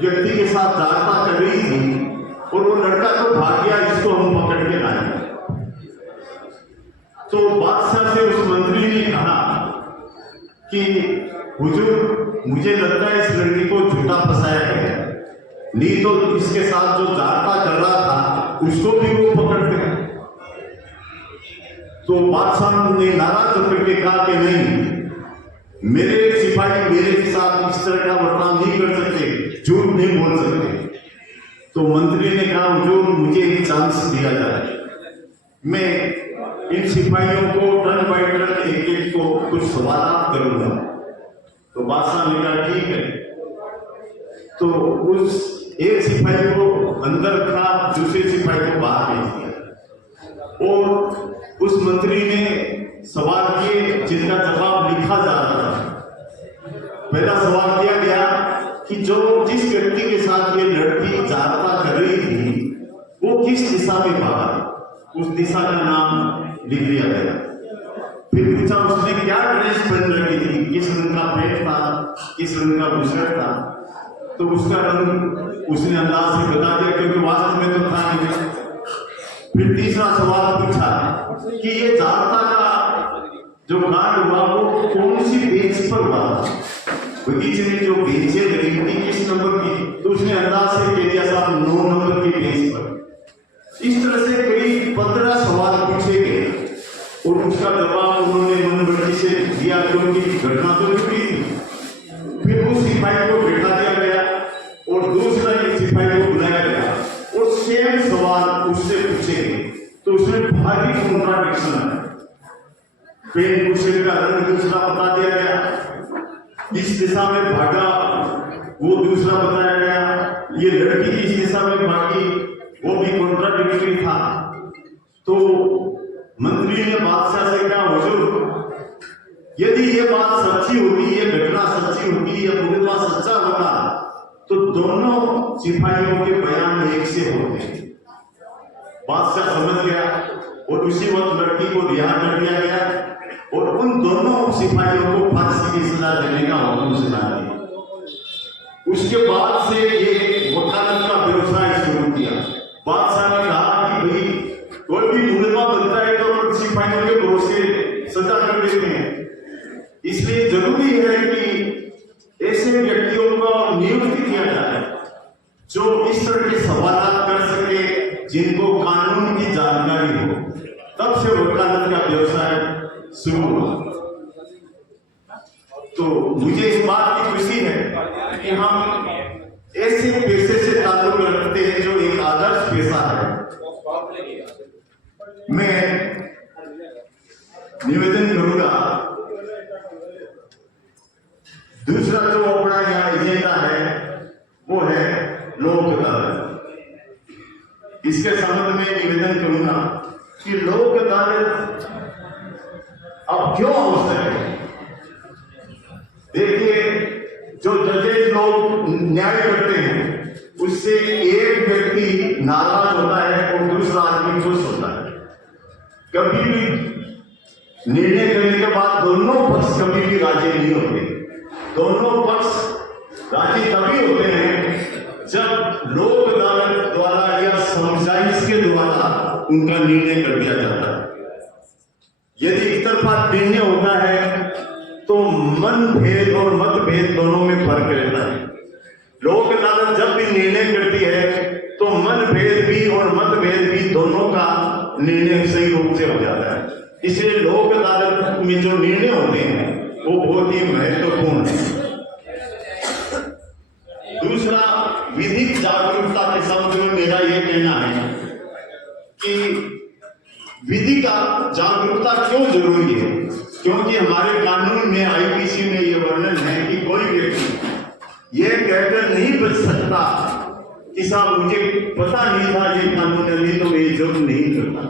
व्यक्ति के साथ जारता कर रही थी और वो लड़का तो भाग गया, इसको हम पकड़ के लाए। तो बादशाह से उस मंत्री ने कहा कि हुजूर, मुझे लगता है इस लड़की को झूठा फंसाया गया, नहीं तो इसके साथ जो जारता कर रहा था उसको भी वो पकड़ते। तो बादशाह ने नाराज होकर के कहा कि नहीं, मेरे सिपाही मेरे साथ इस तरह का बर्ताव नहीं कर सकते, झूठ नहीं बोल सकते। तो मंत्री ने कहा हुजूर, मुझे एक चांस दिया जाए, मैं इन सिपाहियों को टर्न बाय टर्न एक एक को कुछ सवाल करूंगा। तो बादशाह ने कहा ठीक है। तो उस एक सिपाही को अंदर रखा, दूसरे सिपाही को बाहर भेज दिया और उस मंत्री ने सवाल किए जिनका जवाब लिखा जा रहा था। पहला सवाल किया गया कि जिस व्यक्ति के साथ ये लड़की जारता कर रही थी वो किस दिशा में भागा, उस दिशा का नाम लिख लिया गया। फिर पूछा उसने क्या ड्रेस पहन रखी थी, किस रंग का पेट था, किस रंग का बुशर्ट था। तो उसका रंग उसने अंदाज से बता दिया, क्योंकि वास्तव में तो था नहीं। फिर तीसरा सवाल पूछा कि ये जारता का जो कांड हुआ वो कौन सी बेंच पर हुआ, बगीचे में जो बेंचें लगी थी किस नंबर की। तो उसने अंदाज से कह दिया साहब 9 नंबर की बेंच पर। इस तरह से करीब 15 सवाल पूछे गए और उसका जवाब उन्होंने मनमर्जी से दिया, क्योंकि घटना तो छुपी थी। फिर उस सिपाही को बैठा दिया गया और दूसरा एक सिपाही को बुलाया गया और सेम सवाल उससे पूछे गए। तो उसमें भारी कॉन्ट्राडिक्शन है, पेन पुरुष का रंग दूसरा बता दिया गया, इस दिशा में भागा वो दूसरा बताया गया, ये लड़की इस दिशा में भागी वो भी कॉन्ट्राडिक्टरी था। तो मंत्री ने बादशाह से कहा हुजूर, यदि ये बात सच्ची होगी, ये घटना सच्ची होगी, ये मुकदमा सच्चा होगा तो दोनों सिपाहियों के बयान एक से होते। बादशाह समझ गया और उसी वक्त लड़की को रिहा कर दिया गया और उन दोनों सिपाहियों को फांसी की सजा देने का हुक्म सुना दिया। उसके बाद से ये वकालत का व्यवसाय शुरू किया। बादशाह ने कहा कि भाई कोई भी मुकदमा बनता है तो सिपाहियों के भरोसे सजा कर देते हैं, इसलिए जरूरी है कि ऐसे व्यक्तियों का नियुक्त किया जाए जो इस तरह के सवाल कर सके, जिनको कानून की जानकारी हो। तब से वकालत का व्यवसाय शुरू हुआ। तो मुझे इस बात की खुशी है कि हम ऐसे पेशे से ताल्लुक रखते हैं जो एक आदर्श पेशा है। मैं निवेदन करूंगा, दूसरा जो अपना यहाँ एजेंडा है वो है लोक अदालत। इसके संबंध में निवेदन करूंगा कि लोक अदालत अब क्यों आवश्यक है। देखिए, जो जजेज लोग न्याय करते हैं उससे एक व्यक्ति नाराज होता है और दूसरा आदमी खुश होता है। कभी भी निर्णय करने के बाद दोनों पक्ष कभी भी राजी नहीं होते। दोनों पक्ष राजी तभी होते हैं जब लोक अदालत द्वारा या समझाइश के द्वारा उनका निर्णय कर दिया जाता है। यदि एक तरफा निर्णय होता है तो मन भेद और मतभेद दोनों में फर्क रहता है। लोक अदालत जब भी निर्णय करती है तो मन भेद भी और मतभेद भी दोनों का निर्णय सही रूप से हो जाता है। इसलिए लोक अदालत में जो निर्णय होते हैं वो बहुत ही महत्वपूर्ण है। दूसरा, विधिक जागरूकता के संबंध में मेरा यह कहना है कि विधि का जागरूकता क्यों जरूरी है, क्योंकि हमारे कानून में आईपीसी में यह वर्णन है कि कोई व्यक्ति यह कहकर नहीं बच सकता कि साहब मुझे पता नहीं था ये कानून है तो मैं जुर्म नहीं करता।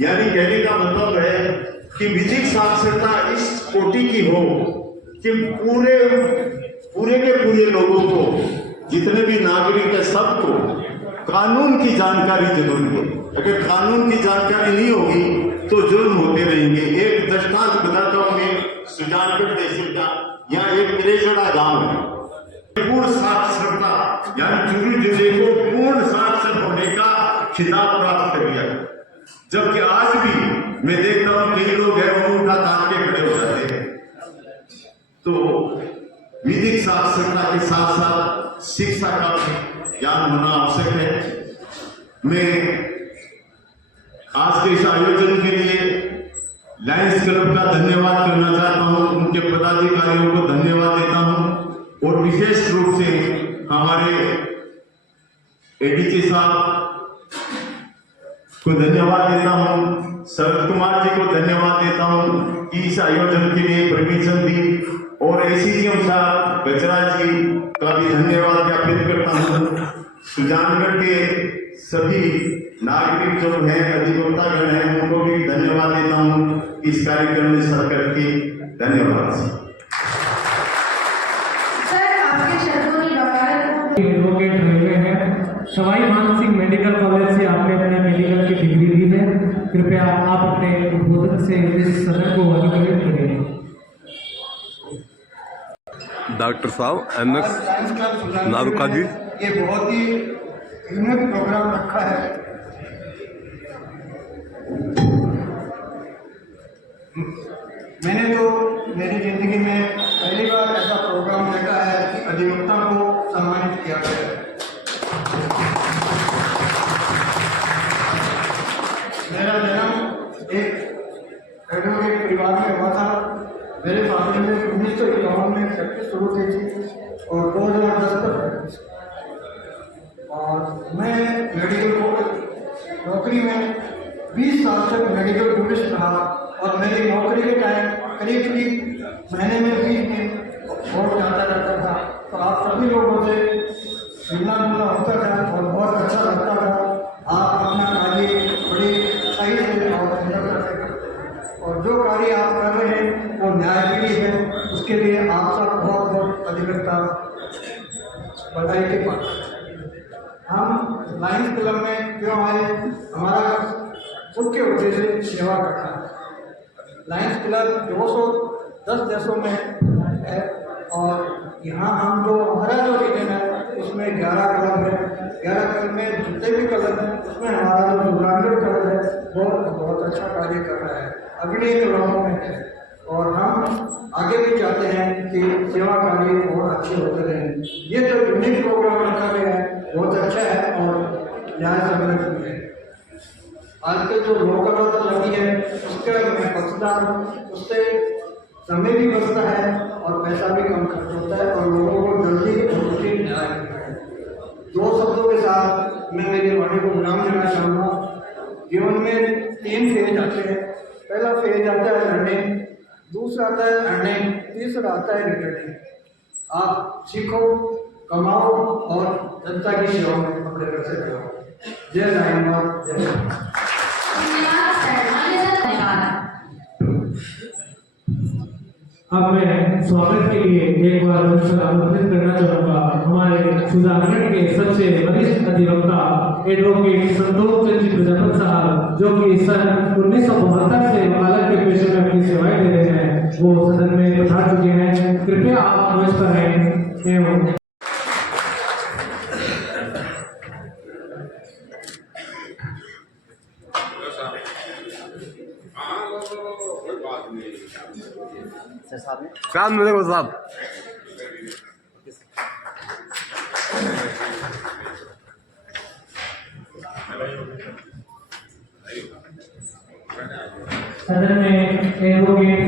यानी कहने का मतलब है कि विधिक साक्षरता इस कोटि की हो कि पूरे के पूरे लोगों को, जितने भी नागरिक है सबको कानून की जानकारी जरूरी है। अगर कानून की जानकारी नहीं होगी तो जुर्म होते रहेंगे। एक दृष्टांत बताता हूं मैं सुजानगढ़ तहसील का। यहाँ एक तिरेसड़ा गांव है। पूर्ण साक्षरता यानी चूरू जिले को पूर्ण साक्षर होने का खिताब प्राप्त कर गया, जबकि आज भी मैं देखता हूं कई लोग हैं वो उठा तान के खड़े हो जाते हैं। तो विधिक साक्षरता के साथ साथ शिक्षा का ज्ञान होना आवश्यक है। मैं आज के इस आयोजन के लिए लायंस क्लब का धन्यवाद करना चाहता हूं, उनके पदाधिकारियों को धन्यवाद देता हूं और विशेष रूप से हमारे एडीसी साहब को धन्यवाद देता हूं, शरद कुमार जी को धन्यवाद देता हूं कि इस आयोजन के लिए परमिशन दी, और एसीजीएम साहब गजराज जी का भी धन्यवाद ज्ञापित करता हूं। सुजानगढ़ के सभी नागरिक जो हैं, अधिवक्तागण हैं, उनको भी धन्यवाद देता हूं इस कार्यक्रम में सरकार की। धन्यवाद। सर, आपके शब्दों की वकालत एडवोकेट रहे हैं। सवाई मानसिंह मेडिकल कॉलेज से आपने अपने मेडिकल की डिग्री ली है। कृपया आप अपने उद्बोधन से इस सदन को अनुग्रहित करें। डॉक्टर साहब MS नारुका जी, ये बहुत ही यूनिक प्रोग्राम रखा है। मैंने तो मेरी जिंदगी में पहली बार ऐसा प्रोग्राम देखा है कि अधिवक्ता को सम्मानित किया गया है। मेरा जन्म एक एडवोकेट परिवार में हुआ था। मेरे फादर ने 1951 में प्रैक्टिस शुरू की थी और 2010 तक, और मैं मेडिकल नौकरी में 20 साल तक मेडिकल टूरिस्ट रहा, और मेरी नौकरी के टाइम करीब महीने में 20 दिन बहुत जाता रहता था। तो आप सभी लोगों से मिलना जुलना होता था और बहुत अच्छा लगता था। आप अपना कार्य बड़ी सही से और जो कार्य आप कर रहे हैं वो न्यायप्रिय है, उसके लिए आप सब बहुत बहुत अधिवक्ता बधाई के पात्र। हम लायंस क्लब में क्यों आए? हमारा मुख्य उद्देश्य सेवा करना है। लायंस क्लब 210 देशों में है और यहाँ हम जो हमारा जो रीजन है उसमें 11 क्लब है। 11 क्लब में जितने भी क्लब हैं उसमें हमारा जो सुजानगढ़ क्लब है वो बहुत अच्छा कार्य कर रहा है, अग्रणी क्लबों में है, और हम आगे भी चाहते हैं कि सेवा कार्य और अच्छे होते रहें। ये जो यूनिक प्रोग्राम रखा गया है बहुत अच्छा है और न्याय संरक्षण है। आजकल जो लोक अदालत लगी है उसके मैं पक्षदार हूँ, उससे समय भी बचता है और पैसा भी कम खर्च होता है और लोगों को जल्दी और उचित न्याय मिलता है। 2 शब्दों के साथ मैं मेरी वाणी को विराम देना चाहूँगा। जीवन में 3 फेज आते हैं। पहला फेज आता है लर्निंग, दूसरा आता है अर्निंग, तीसरा आता है रिटर्निंग। आप सीखो, कमाओ और जनता की सेवा में अपने पैसे लगाओ। जय लाइन, जय अब मैं स्वागत के लिए एक बार मंच पर आमंत्रित करना चाहूंगा हमारे सुजानगढ़ के सबसे वरिष्ठ अधिवक्ता एडवोकेट संतोष चंद्र प्रजापत साहब, जो कि सन 1972 से वकालत के पेशे में अपनी सेवाएं दे रहे हैं, वो सदन में पधार चुके हैं। कृपया आप मंच पर आएं एवं कोई बात नहीं। सर साहब ने काम मेरे को साहब सदन में एडवोकेट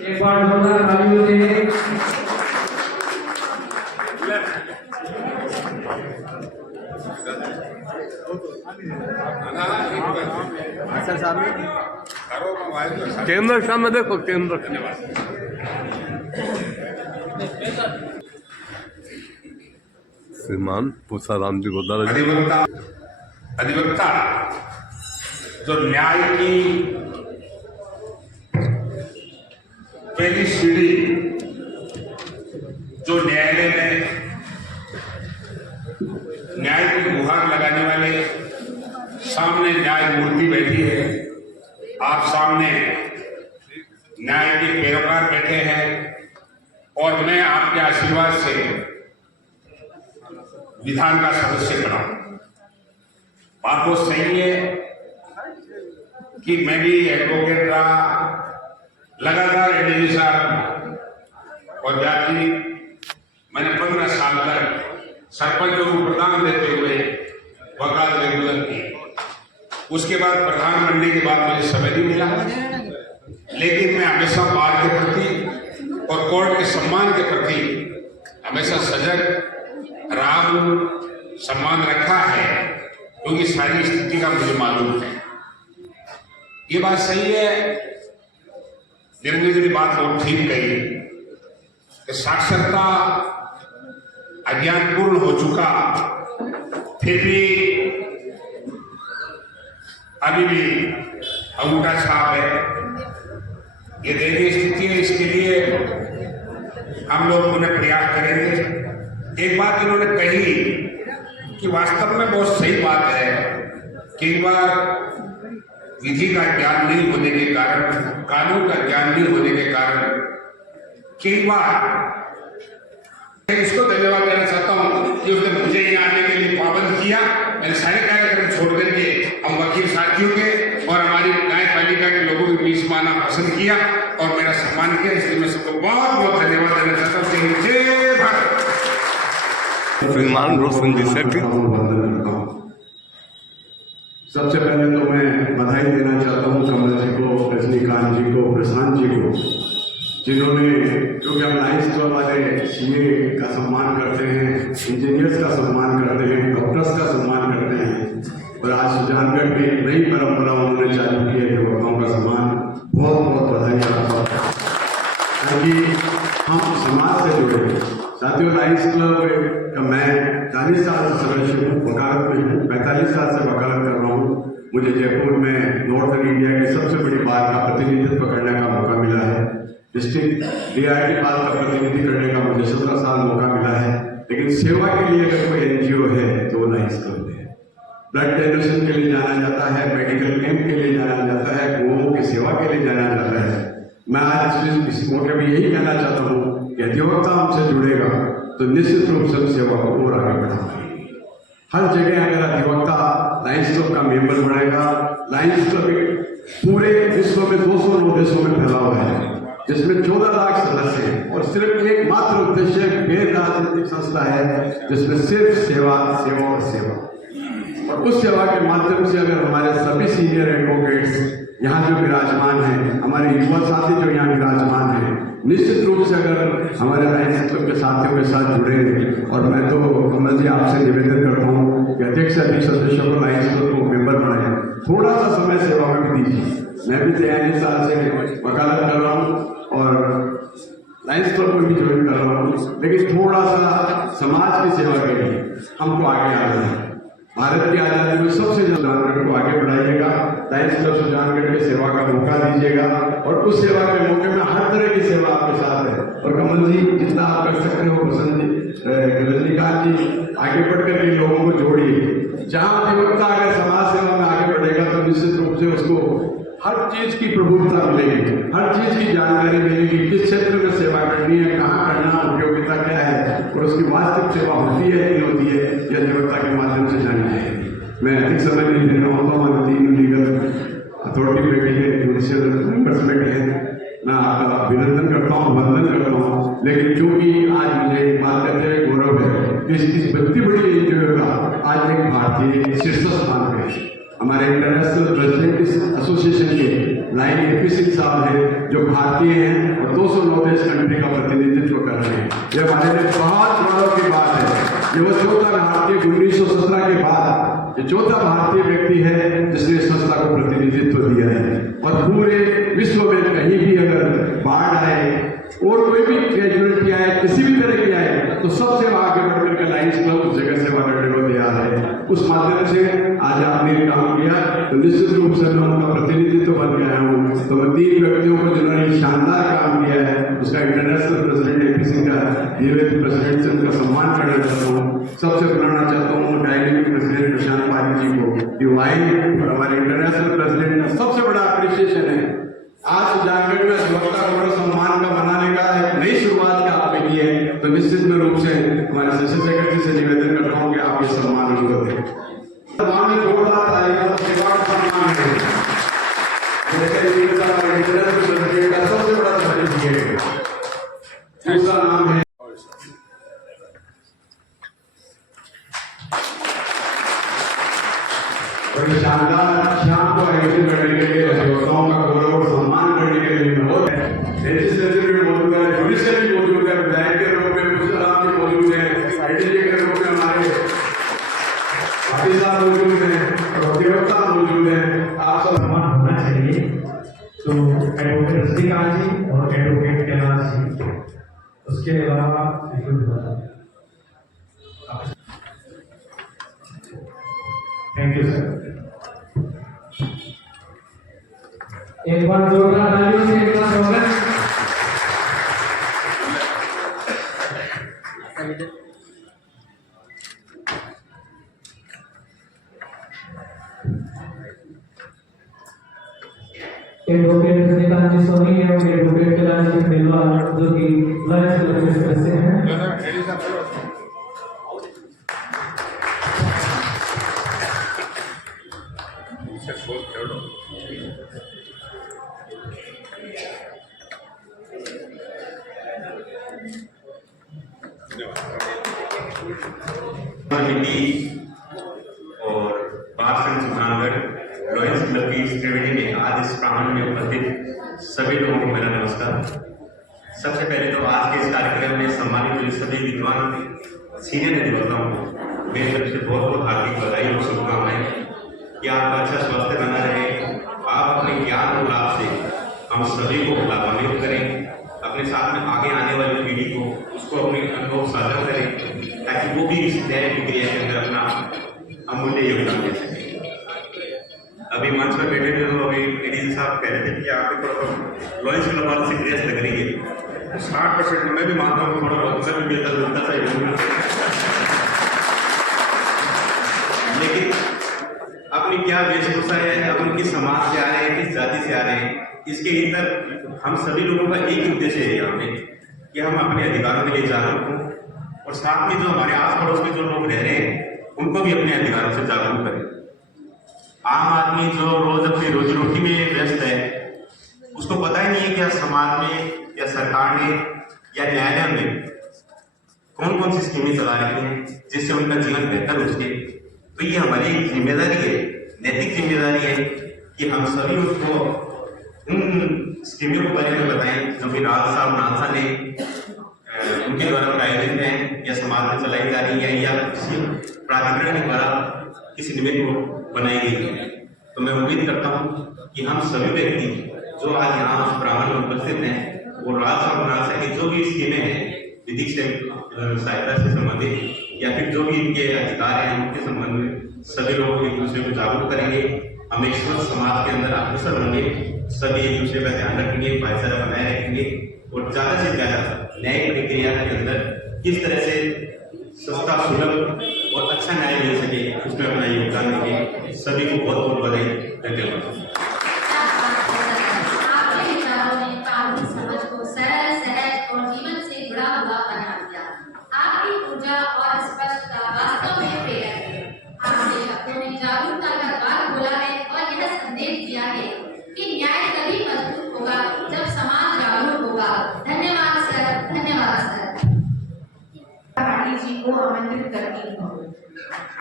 एक बार जोरदार तालियों से सर साहब ने केंद्र सामने देखो केंद्र। श्रीमान पूसाराम जी को दर्ज अधिवक्ता जो न्याय की पहली सीढ़ी, जो न्यायालय में न्याय की गुहार लगाने वाले सामने न्यायमूर्ति बैठी है, आप सामने न्याय के पैरोकार बैठे हैं और मैं आपके आशीर्वाद से विधान का सदस्य बना। बात तो सही है कि मैं भी एडवोकेट रहा, लगातार एडीजी साहब और जाति मैंने 15 साल तक सरपंच को प्रदान देते हुए वकालत रेगुलर की। उसके बाद प्रधान बनने के बाद मुझे समय नहीं मिला, लेकिन मैं हमेशा बार के प्रति और कोर्ट के सम्मान के प्रति हमेशा सजग रहा हूं, सम्मान रखा है, क्योंकि सारी स्थिति का मुझे मालूम है। ये बात सही है, निर्मल जी ने बात बहुत ठीक कही कि साक्षरता अज्ञानपूर्ण हो चुका, फिर भी अभी भी अंगूठा छाप है। ये दयनीय स्थिति है, इसके लिए हम लोग उन्हें प्रयास करेंगे। एक बात इन्होंने कही कि वास्तव में बहुत सही बात है, कई बार विधि का ज्ञान नहीं होने के कारण, कानून का ज्ञान नहीं होने के कारण कई बार इसको धन्यवाद देना चाहता हूं कि उसने मुझे यहाँ आने के लिए पाबंद किया। मैंने सारे कार्यक्रम छोड़ करके हम वकील साथियों के और हमारी न्यायपालिका के लोगों के बीच में आना पसंद किया और मेरा सम्मान किया, इसलिए मैं सबको बहुत बहुत धन्यवाद देना चाहता हूँ। जय भारत। श्रीमान रोशन जी सेठी। सबसे पहले तो मैं बधाई देना चाहता हूँ कमल जी को, रजनीकांत जी को, प्रशांत जी को, जिन्होंने, क्योंकि हम लाइन्स क्लब वाले सीए का सम्मान करते हैं, इंजीनियर्स का सम्मान करते हैं, डॉक्टर्स का सम्मान करते हैं, और आज सुजानगढ़ की नई परंपरा उन्होंने चालू की है युवकों का सम्मान। बहुत बहुत बधाई आपको, क्योंकि हम समाज से जुड़े हैं। साथियों, लाइन्स क्लब का मैं 40 साल से सदस्य हूँ, वकालत में हूँ, 45 साल से वकालत कर रहा हूँ। मुझे जयपुर में नॉर्थन इंडिया की सबसे बड़ी बार का प्रतिनिधित्व करने का मौका मिला है। डिस्ट्रिक्ट DIT बार का प्रतिनिधि करने का मुझे 17 साल मौका मिला है। लेकिन सेवा के लिए अगर कोई NGO है तो लाइन्स क्लब है। ब्लड डोनेशन के लिए जाना जाता है, मेडिकल कैंप के लिए जाना जाता है, गौओं की सेवा के लिए जाना जाता है। मैं आज इस मौके में यही कहना चाहता हूँ कि अधिवक्ता हमसे जुड़ेगा तो निश्चित रूप से सेवा को और आगे बढ़ाएंगे। हर जगह अगर अधिवक्ता लाइन्स क्लब का मेंबर बनेगा, लाइन्स क्लब पूरे विश्व में 209 देशों में फैला हुआ है, जिसमें 14 लाख सदस्य हैं, और सिर्फ एक मात्र उद्देश्य गैर राजनीतिक संस्था है जिसमें सिर्फ सेवा सेवा और सेवा। और उस सेवा के माध्यम से अगर हमारे सभी सीनियर एडवोकेट्स यहाँ जो विराजमान हैं, हमारे युवा साथी जो यहाँ विराजमान हैं, निश्चित रूप से अगर हमारे लाइन्स क्लब के साथियों के साथ जुड़े, और मैं तो कमल जी आपसे निवेदन करता हूँ कि अध्यक्ष सदस्यों को लाइन्स क्लब को मेंबर बनाए, थोड़ा सा समय सेवा में भी दीजिए। मैं भी 43 साल से वकालत कर रहा हूँ और लाइन्स क्लब में भी ज्वाइन कर रहा हूँ, लेकिन थोड़ा सा समाज की सेवा के लिए हमको आगे आना है। भारत की आजादी में सबसे ज्यादा सुजानगढ़ को आगे बढ़ाइएगा, लाइन्स क्लब सुजानगढ़ की सेवा का मौका दीजिएगा, और उस सेवा के मौके में हर तरह की कमल जी, जितना आप कर सकते हो बसंत जी, रजनीकांत जी, आगे बढ़कर के लोगों को जोड़िए। जहाँ अधिवक्ता अगर समाज सेवा में आगे बढ़ेगा तो निश्चित रूप से उसको हर चीज की प्रभुता मिलेगी, हर चीज की जानकारी मिलेगी, किस क्षेत्र में सेवा करनी है, कहाँ करना, उपयोगिता क्या है, और उसकी वास्तविक सेवा होती है नहीं होती है, यह अधिवक्ता के माध्यम से जानी जाएगी। मैं अधिक समय नहीं देना होता हूँ, हमारे 3 लीगल अथॉरिटी बैठी है, जुडिशियल मेंबर्स बैठे हैं, मैं आपका अभिनंदन करता हूँ, वंदन करता हूँ। लेकिन चूंकि आज मुझे बात करते हुए गौरव है कि इस इतनी बड़ी एनजीओ का आज एक भारतीय शीर्ष स्थान पे है। हमारे इंटरनेशनल प्रेसिडेंट एसोसिएशन के लाइन एपी सिंह साहब है, जो भारतीय हैं और 209 देश कंट्री का प्रतिनिधित्व कर रहे हैं। यह हमारे लिए बहुत गौरव की बात है। ये वो चौथा भारतीय 1917 के बाद ये चौथा भारतीय व्यक्ति है जिसने संस्था को प्रतिनिधित्व दिया है। और पूरे विश्व में कहीं भी अगर बाढ़ आए और कोई भी कैजुअलिटी आए, किसी भी तरह की आए, तो सबसे आगे बढ़कर के लायंस क्लब उस जगह सेवा करने को तैयार है। उस माध्यम से आज आपने काम किया तो निश्चित रूप से मैं उनका प्रतिनिधित्व बन गया हूँ। तो मैं 3 व्यक्तियों को जिन्होंने शानदार काम किया है, उसका इंटरनेशनल प्रेसिडेंट एपी सिंह का नियमित प्रेसिडेंट से उनका सम्मान करना चाहता हूँ। सबसे बुलाना चाहता हूँ डायनेमिक प्रेसिडेंट प्रशांत पारिक जी को, डिवाइन और हमारे इंटरनेशनल प्रेसिडेंट का सबसे बड़ा अप्रिसिएशन है। आज सुजानगढ़ में अधिवक्ता को बड़ा सम्मान का मनाने का एक नई शुरुआत का आपने की है, तो निश्चित रूप से हमारे सेशन सेक्रेटरी से निवेदन करता हूँ कि आप ये सम्मान उनको दें। सबसे बड़ा दूसरा नाम है शानदार शाम को आयोजित करने के लिए अधिवक्ताओं का गौरव और सम्मान करने के लिए बहुत है। लेजिस्लेचर भी मौजूद है, जुडिशियल भी मौजूद है, विधायक के रूप में मुसलाम भी मौजूद है, एडीजे के रूप में हमारे भाटी साहब मौजूद हैं और अधिवक्ता मौजूद हैं। आप सब सम्मान होना चाहिए। तो एडवोकेट रजनीकांत जी और एडवोकेट कैलाश जी, उसके अलावा थैंक यू सर। एक बार जोरदार तालियों से इनका स्वागत। एडवोकेट रजनीकांत जी सोनी है और एडवोकेट कैलाश जी बेलवा जो कि लॉयर्स क्लब के सदस्य हैं। और बादशाह सुजानगढ़ लॉयर्स क्लब की इस त्रिवेणी में आज इस प्रांगण में उपस्थित सभी लोगों को मेरा नमस्कार। सबसे पहले तो आज के इस कार्यक्रम में सम्मानित हुए सभी विद्वान सीनियर अधिवक्ताओं को मेरी तरफ से बहुत बहुत हार्दिक बधाई और शुभकामनाएं कि आपका अच्छा स्वास्थ्य बना रहे, आप अपने ज्ञान और लाभ से हम सभी को लाभान्वित करें, अपने साथ में आगे आने वाली पीढ़ी को उसको अपने अनुभव साझा करें ताकि वो भी इस न्याय प्रक्रिया के अंदर अपना अमूल्य योगदान दे सके। अभी मंच पर बैठे थे तो अभी एडीजी साहब कह रहे थे कि आपके लॉयर्स क्लब वाले से क्रियास लग रही है 60% मैं भी मानता हूँ थोड़ा बहुत मैं भी बेहतर बनता चाहिए, लेकिन अपनी क्या वेशभूषा है, अपन किस समाज से आ रहे हैं, किस जाति से आ रहे हैं, इसके भीतर हम सभी लोगों का एक ही उद्देश्य है यहाँ पे कि हम अपने अधिकारों के लिए जागरूक हों और साथ में जो हमारे आस पड़ोस में जो लोग रह रहे हैं उनको भी अपने अधिकारों से जागरूक करें। आम आदमी जो रोज अपनी रोजी रोटी में व्यस्त है उसको पता ही नहीं है कि समाज में या सरकार ने या न्यायालय में कौन कौन सी स्कीमें चला रही हैं जिससे उनका जीवन बेहतर हो सके। तो ये हमारी जिम्मेदारी है, नैतिक जिम्मेदारी है कि हम सभी उसको उन स्कीमों के बारे में बताएं जो कि राज साहब नालसा ने उनके द्वारा प्रायोजित हैं या समाज में चलाई जा रही है या किसी प्राधिकरण के द्वारा किसी निमित्त को बनाई गई है। तो मैं उम्मीद करता हूँ कि हम सभी व्यक्ति जो आज यहाँ प्रांगण में उपस्थित हैं वो राज साहब नालसा की जो भी स्कीमें हैं विधिक सहायता से संबंधित या फिर जो भी इनके अधिकार हैं उनके संबंध में सभी लोग एक दूसरे को जागरूक करेंगे, हम एक स्वस्थ समाज के अंदर अग्रसर होंगे, सभी एक दूसरे का ध्यान रखेंगे, भाईचारा बनाए रखेंगे और ज़्यादा से ज़्यादा न्यायिक प्रक्रिया के अंदर किस तरह से सस्ता, सुलभ और अच्छा न्याय मिल सके, उसमें अपना योगदान देंगे। सभी को बहुत बहुत बधाई। धन्यवाद। आपके विचारों ने कानूनी समझ को सरल, सहज और जीवन से जुड़ा हुआ बना दिया। आपकी ऊर्जा और स्पष्टता वास्तव में प्रेरक है। आपके शब्दों ने जागरूकता का द्वार खोला है और यह संदेश दिया है कि न्याय तभी मजबूत होगा जब समाज जागरूक होगा। धन्यवाद सर, धन्यवाद सर। रानी जी को आमंत्रित करती हूँ।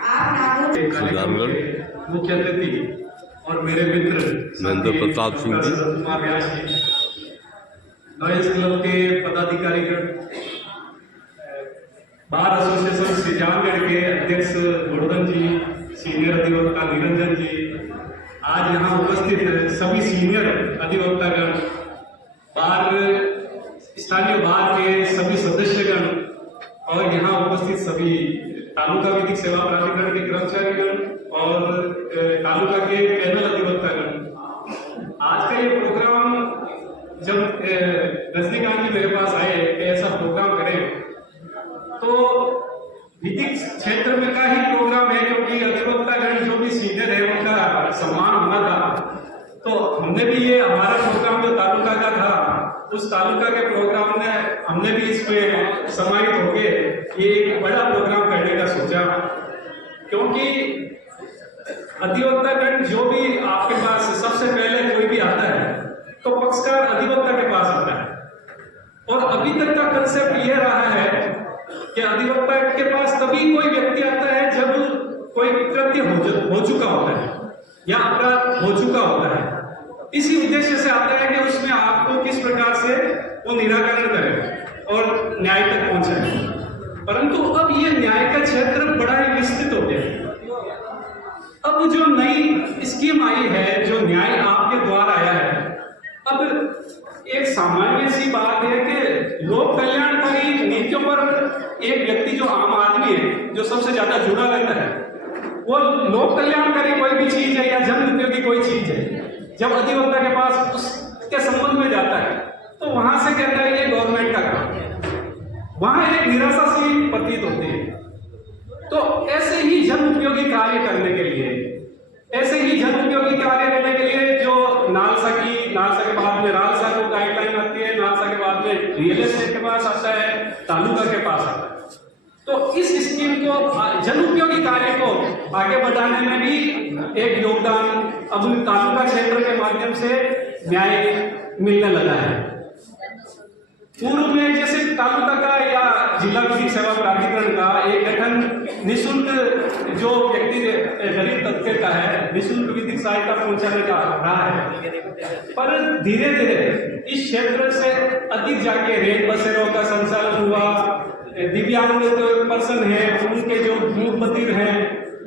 आप सुजानगढ़ मुख्य अतिथि और मेरे मित्र महेंद्र प्रताप सिंह जी, कुमार व्यास जी, लॉयर्स क्लब के पदाधिकारीगण, बार एसोसिएशन सुजानगढ़ के अध्यक्ष गोवर्धन जी, सीनियर अधिवक्ता निरंजन जी, आज यहाँ उपस्थित सभी सीनियर अधिवक्तागण, बार स्थानीय बार के सभी सदस्यगण और यहाँ उपस्थित सभी तालुका विधिक सेवा प्राधिकरण के कर्मचारीगण और तालुका के पैनल अधिवक्तागण। आज का ये प्रोग्राम जब रजनीकांत जी मेरे पास आए कि ऐसा प्रोग्राम करें, तो विधिक क्षेत्र में का ही प्रोग्राम है, क्योंकि अधिवक्तागण जो भी सीनियर है उनका सम्मान होना था। तो हमने भी ये हमारा प्रोग्राम जो तालुका का था, उस तालुका के प्रोग्राम में हमने भी इसमें समाहित होके ये एक बड़ा प्रोग्राम करने का सोचा, क्योंकि अधिवक्तागण जो भी आपके पास सबसे पहले कोई भी आता है तो पक्षकार अधिवक्ता के पास आता है। और अभी तक का कंसेप्ट यह रहा है कि अधिवक्ता के पास तभी कोई व्यक्ति आता है जब कोई कृत्य हो चुका होता है या अपराध हो चुका होता है। इसी उद्देश्य से आता है कि उसमें आपको किस प्रकार से वो निराकरण करें और न्याय तक पहुंचाए। परंतु अब ये न्याय का क्षेत्र बड़ा ही विस्तृत हो गया। अब जो नई स्कीम आई है, जो न्याय आपके द्वारा आया है, अब एक सामान्य सी बात है कि लोक कल्याणकारी नीतियों पर एक व्यक्ति जो आम आदमी है, जो सबसे ज्यादा जुड़ा रहता है, वो लोक कल्याणकारी कोई भी चीज है या जन उपयोगी कोई चीज है, जब अधिवक्ता के पास उसके संबंध में जाता है तो वहां से कहता है ये गवर्नमेंट का काम है, वहां एक निराशा सी प्रतीत होती है। तो ऐसे ही जन उपयोगी कार्य करने के लिए, जो नालसा के बाद में रालसा को गाइडलाइन आती है, नालसा के बाद में रियल एस्टेट के पास आता है, तालुका के पास आता है। तो इस स्कीम को, जन उपयोगी कार्य को आगे बढ़ाने में भी एक योगदान अब तालुका क्षेत्र के माध्यम से न्याय मिलने लगा है। पूर्व में जैसे तालुका का या जिला विधिक सेवा प्राधिकरण का एक गठन निःशुल्क, जो व्यक्ति गरीब तबके का है, निःशुल्क विधिक सहायता पहुंचाने का रहा है। पर धीरे धीरे इस क्षेत्र से अधिक जाके रेल बसेरों का संचालन हुआ, दिव्यांग पर्सन है उनके जो मूक बधिर हैं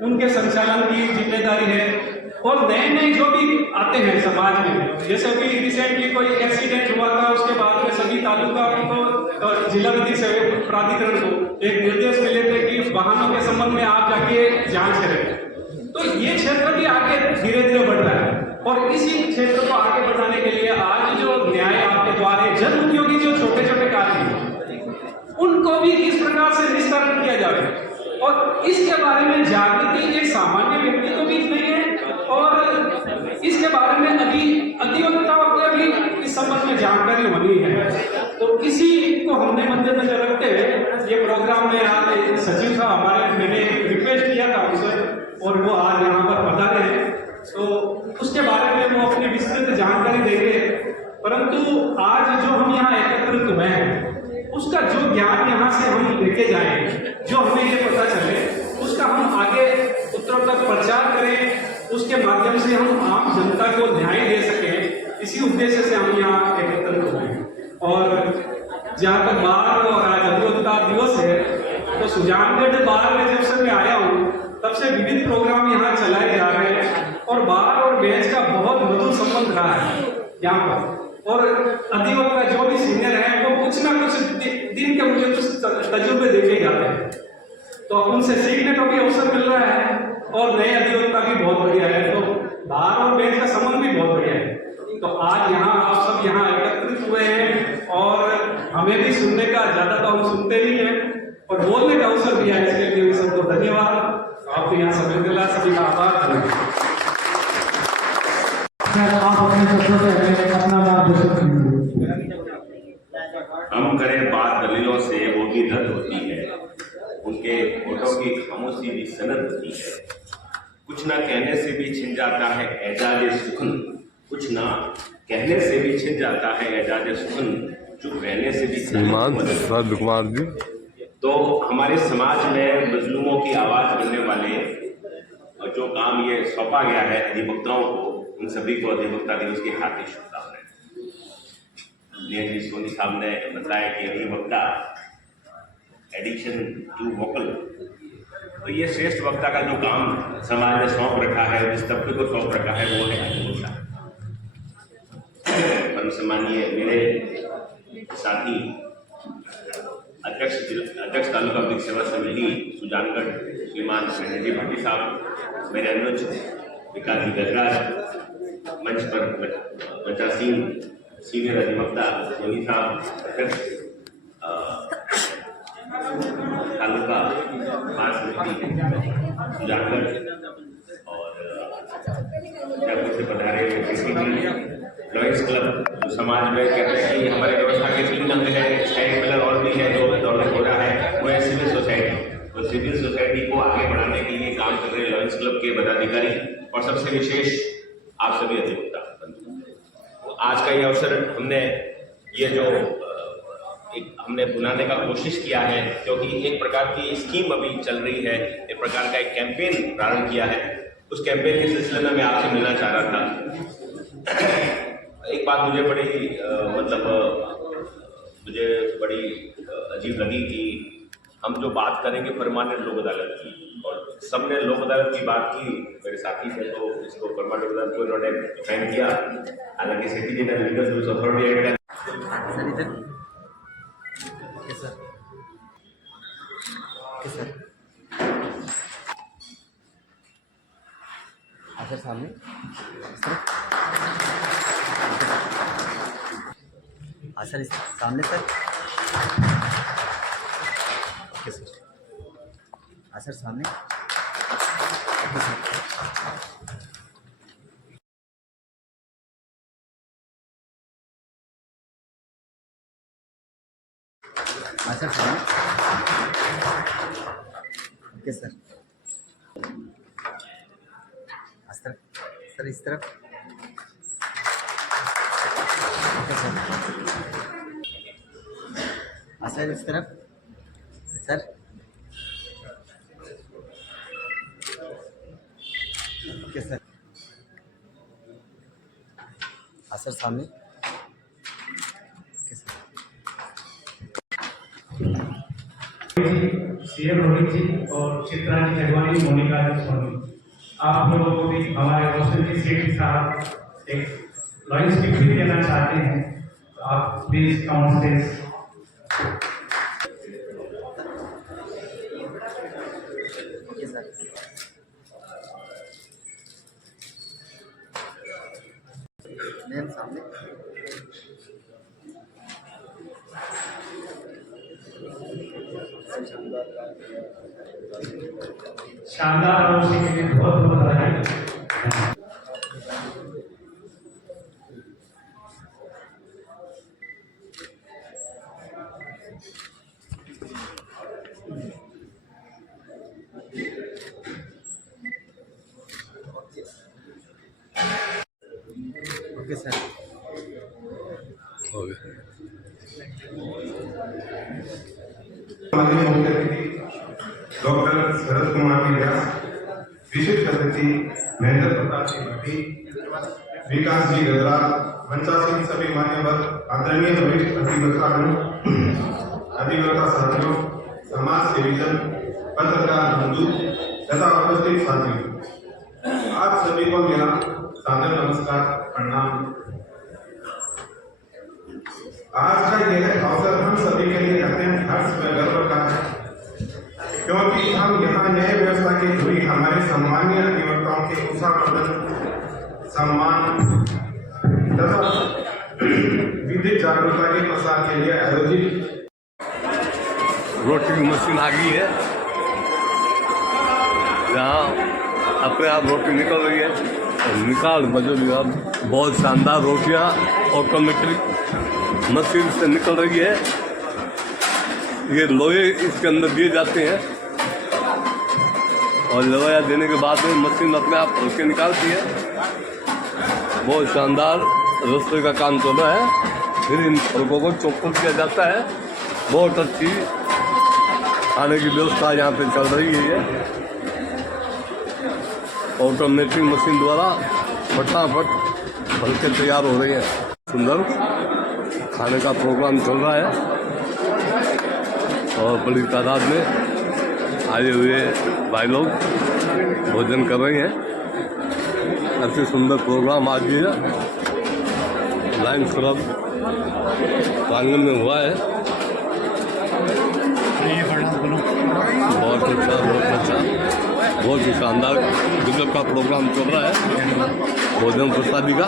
उनके संचालन की जिम्मेदारी है। और नए नए जो भी आते हैं समाज में, जैसे अभी रिसेंटली कोई एक्सीडेंट हुआ था, उसके बाद में सभी तालुका को, जिला विधिक सेवा प्राधिकरण को एक निर्देश मिले थे कि वाहनों के संबंध में आप जाके जांच करें। तो ये क्षेत्र भी आगे धीरे धीरे बढ़ रहा है और इसी क्षेत्र को आगे बढ़ाने के लिए आज जो न्याय आपके द्वारा जन उपयोगी जो छोटे छोटे कार्य हैं उनको भी किस प्रकार से निस्तारण किया जाए, और इसके बारे में जागृति एक सामान्य व्यक्ति को भी नहीं है और इसके बारे में अधिवक्ताओं को भी इस संबंध में जानकारी होनी है। तो इसी को हमने मद्देनजर रखते हुए ये प्रोग्राम में आज सचिव साहब हमारे, मैंने रिक्वेस्ट किया था उनसे और वो आज यहाँ पर पधारे हैं, तो उसके बारे में वो अपनी विस्तृत जानकारी देंगे। परंतु आज जो हम यहाँ एकत्रित हुए हैं उसका जो ज्ञान यहाँ से हम लेके जाएं, जो हमें ये पता चले, उसका हम आगे उत्तरोत्तर प्रचार करें, उसके माध्यम से हम आम जनता को न्याय दे सकें। इसी उद्देश्य से हम यहाँ एकत्रित हुए हैं। और जहाँ तक बार और आज अधिवक्ता दिवस है, तो सुजानगढ़ बार में जब से मैं आया हूँ तब से विविध प्रोग्राम यहाँ चलाए जा रहे हैं और बार और बेंच का बहुत मधुर संबंध रहा है यहाँ पर। और अधिवक्ता जो भी सीनियर है वो कुछ ना कुछ दिन के मुझे कुछ तजुर्बे देखे जाते हैं, तो उनसे सीखने का भी अवसर मिल रहा है और नए अधिवक्ता भी बहुत बढ़िया है। तो बार और बेंच का संबंध भी बहुत बढ़िया है। तो आज यहाँ आप सब यहाँ एकत्रित हुए हैं और हमें भी सुनने का ज्यादा तो हम सुनते ही हैं और बोलने का अवसर दिया है, इसके लिए सबको धन्यवाद। आपके यहाँ संवेदना सभी का आभार। सर आप अपने शब्दों से अपना मार्गदर्शन कीजिए। हम करें बात दलीलों से वो भी रद्द होती है, उनके होठों की खामोशी भी सनद होती है। कुछ ना कहने से भी छिन जाता है एजाज सुखन, कुछ ना कहने से भी छिन जाता है एजाज सुखन, चुप रहने से भी श्रीमान सर कुमार जी। तो हमारे समाज में मजलूमों की आवाज बनने वाले और जो काम ये सौंपा गया है अधिवक्ताओं को, उन सभी को अधिवक्ता दिवस की हार्दिक शुभकामनाएं। जी सोनी साहब ने बताया कि अधिवक्ता एडिशन टू वोकल, तो ये श्रेष्ठ वक्ता का जो काम समाज ने सौंप रखा है, जिस तबके को सौंप रखा है, वो है अधिवक्ता। परम सम्मानीय मेरे साथी अध्यक्ष तालुका विधिक सेवा समिति सुजानगढ़ श्रीमान जी भट्टी साहब, मेरे अनुज विकास गजराज, मंच पर मंचासीन सीनियर अधिवक्ता सोनी साहब, अध्यक्ष तालुका महासमिति सुजानगढ़ और जयपुर से पधारे लॉयर्स क्लब, जो समाज में कहते हैं कि हमारे व्यवस्था के 3 अंग है, 6 पिलर और भी है जो दौलत हो रहा है, वो है सिविल सोसाइटी। तो सिविल सोसाइटी को आगे बढ़ाने के लिए काम कर रहे लॉयर्स क्लब के पदाधिकारी और सबसे विशेष आप सभी अधिवक्ता। तो आज का ये अवसर हमने ये जो हमने बुलाने का कोशिश किया है, क्योंकि एक प्रकार की स्कीम अभी चल रही है, एक प्रकार का एक कैंपेन प्रारंभ किया है। उस कैंपेन के सिलसिले में मैं आपसे मिलना चाह रहा था। एक बात मुझे मुझे बड़ी अजीब लगी कि हम जो बात करेंगे परमानेंट लोक अदालत की, और सबने लोक अदालत की बात की, मेरे साथी थे तो इसको परमानेंट अदालत को इन्होंने डिफाइन किया, हालांकि citizen and legal service authority act sir सामने सर सामने सर ओके सर सर सामने ओके सर सर सामने ओके सर सर इस तरफ ओके सर सर इस तरफ सर ओके सर सर सामने ओके सर सीएम रोहित जी और चित्रांजलि जगवानी मोनिका स्वामी, आप लोगों को भी हमारे रोशन जी सेठ के साथ एक लॉयर्स गिफ्ट भी देना चाहते हैं, तो आप please count okay sir ma'am सामने शानदार और उसी के लिए बहुत बहुत बधाई। Okay sir doctor Sharad Kumar ji व्यास, विशिष्ट अतिथि महेंद्र प्रताप जी भट्टी, विकास जी गजराज, मंचासीन सभी मान्यवर, आदरणीय वरिष्ठ अधिवक्तागण, अधिवक्ता साथियों, समाज सेवीजन, पत्रकार बंधु तथा उपस्थित साथियों, आप सभी को मेरा सादर नमस्कार, प्रणाम। आज का यह अवसर हम सभी के लिए अत्यंत हर्ष व गर्व का है, क्योंकि हम यहाँ न्याय व्यवस्था की जुड़ी हमारे सम्मानीय अधिवक्ताओं के उत्साहवर्धन सम्मान तथा विधिक जागरूकता के प्रसार के लिए आयोजित रोटी की मशीन आ गई है, जहाँ अपने आप रोटी निकल रही है। निकाल मतलब अब बहुत शानदार रोटियाँ ऑटोमेटिक मशीन से निकल रही है। ये लोहे इसके अंदर दिए जाते हैं और लोहा देने के बाद में मशीन अपने आप खोल के निकालती है। बहुत शानदार रसोई का काम चल रहा है। फिर इन फलकों को चौपल किया जाता है। बहुत अच्छी खाने की व्यवस्था यहाँ पे चल रही है। ऑटोमेटिक मशीन द्वारा फटाफट फलके तैयार हो रही है। सुंदर खाने का प्रोग्राम चल रहा है और बड़ी तादाद में आए हुए भाई लोग भोजन कर रहे हैं। अच्छे सुंदर प्रोग्राम आज भी है, लायंस क्लब प्रांगण में हुआ है। बहुत अच्छा, बहुत ही शानदार गजब का प्रोग्राम चल रहा है भोजन प्रसादी का।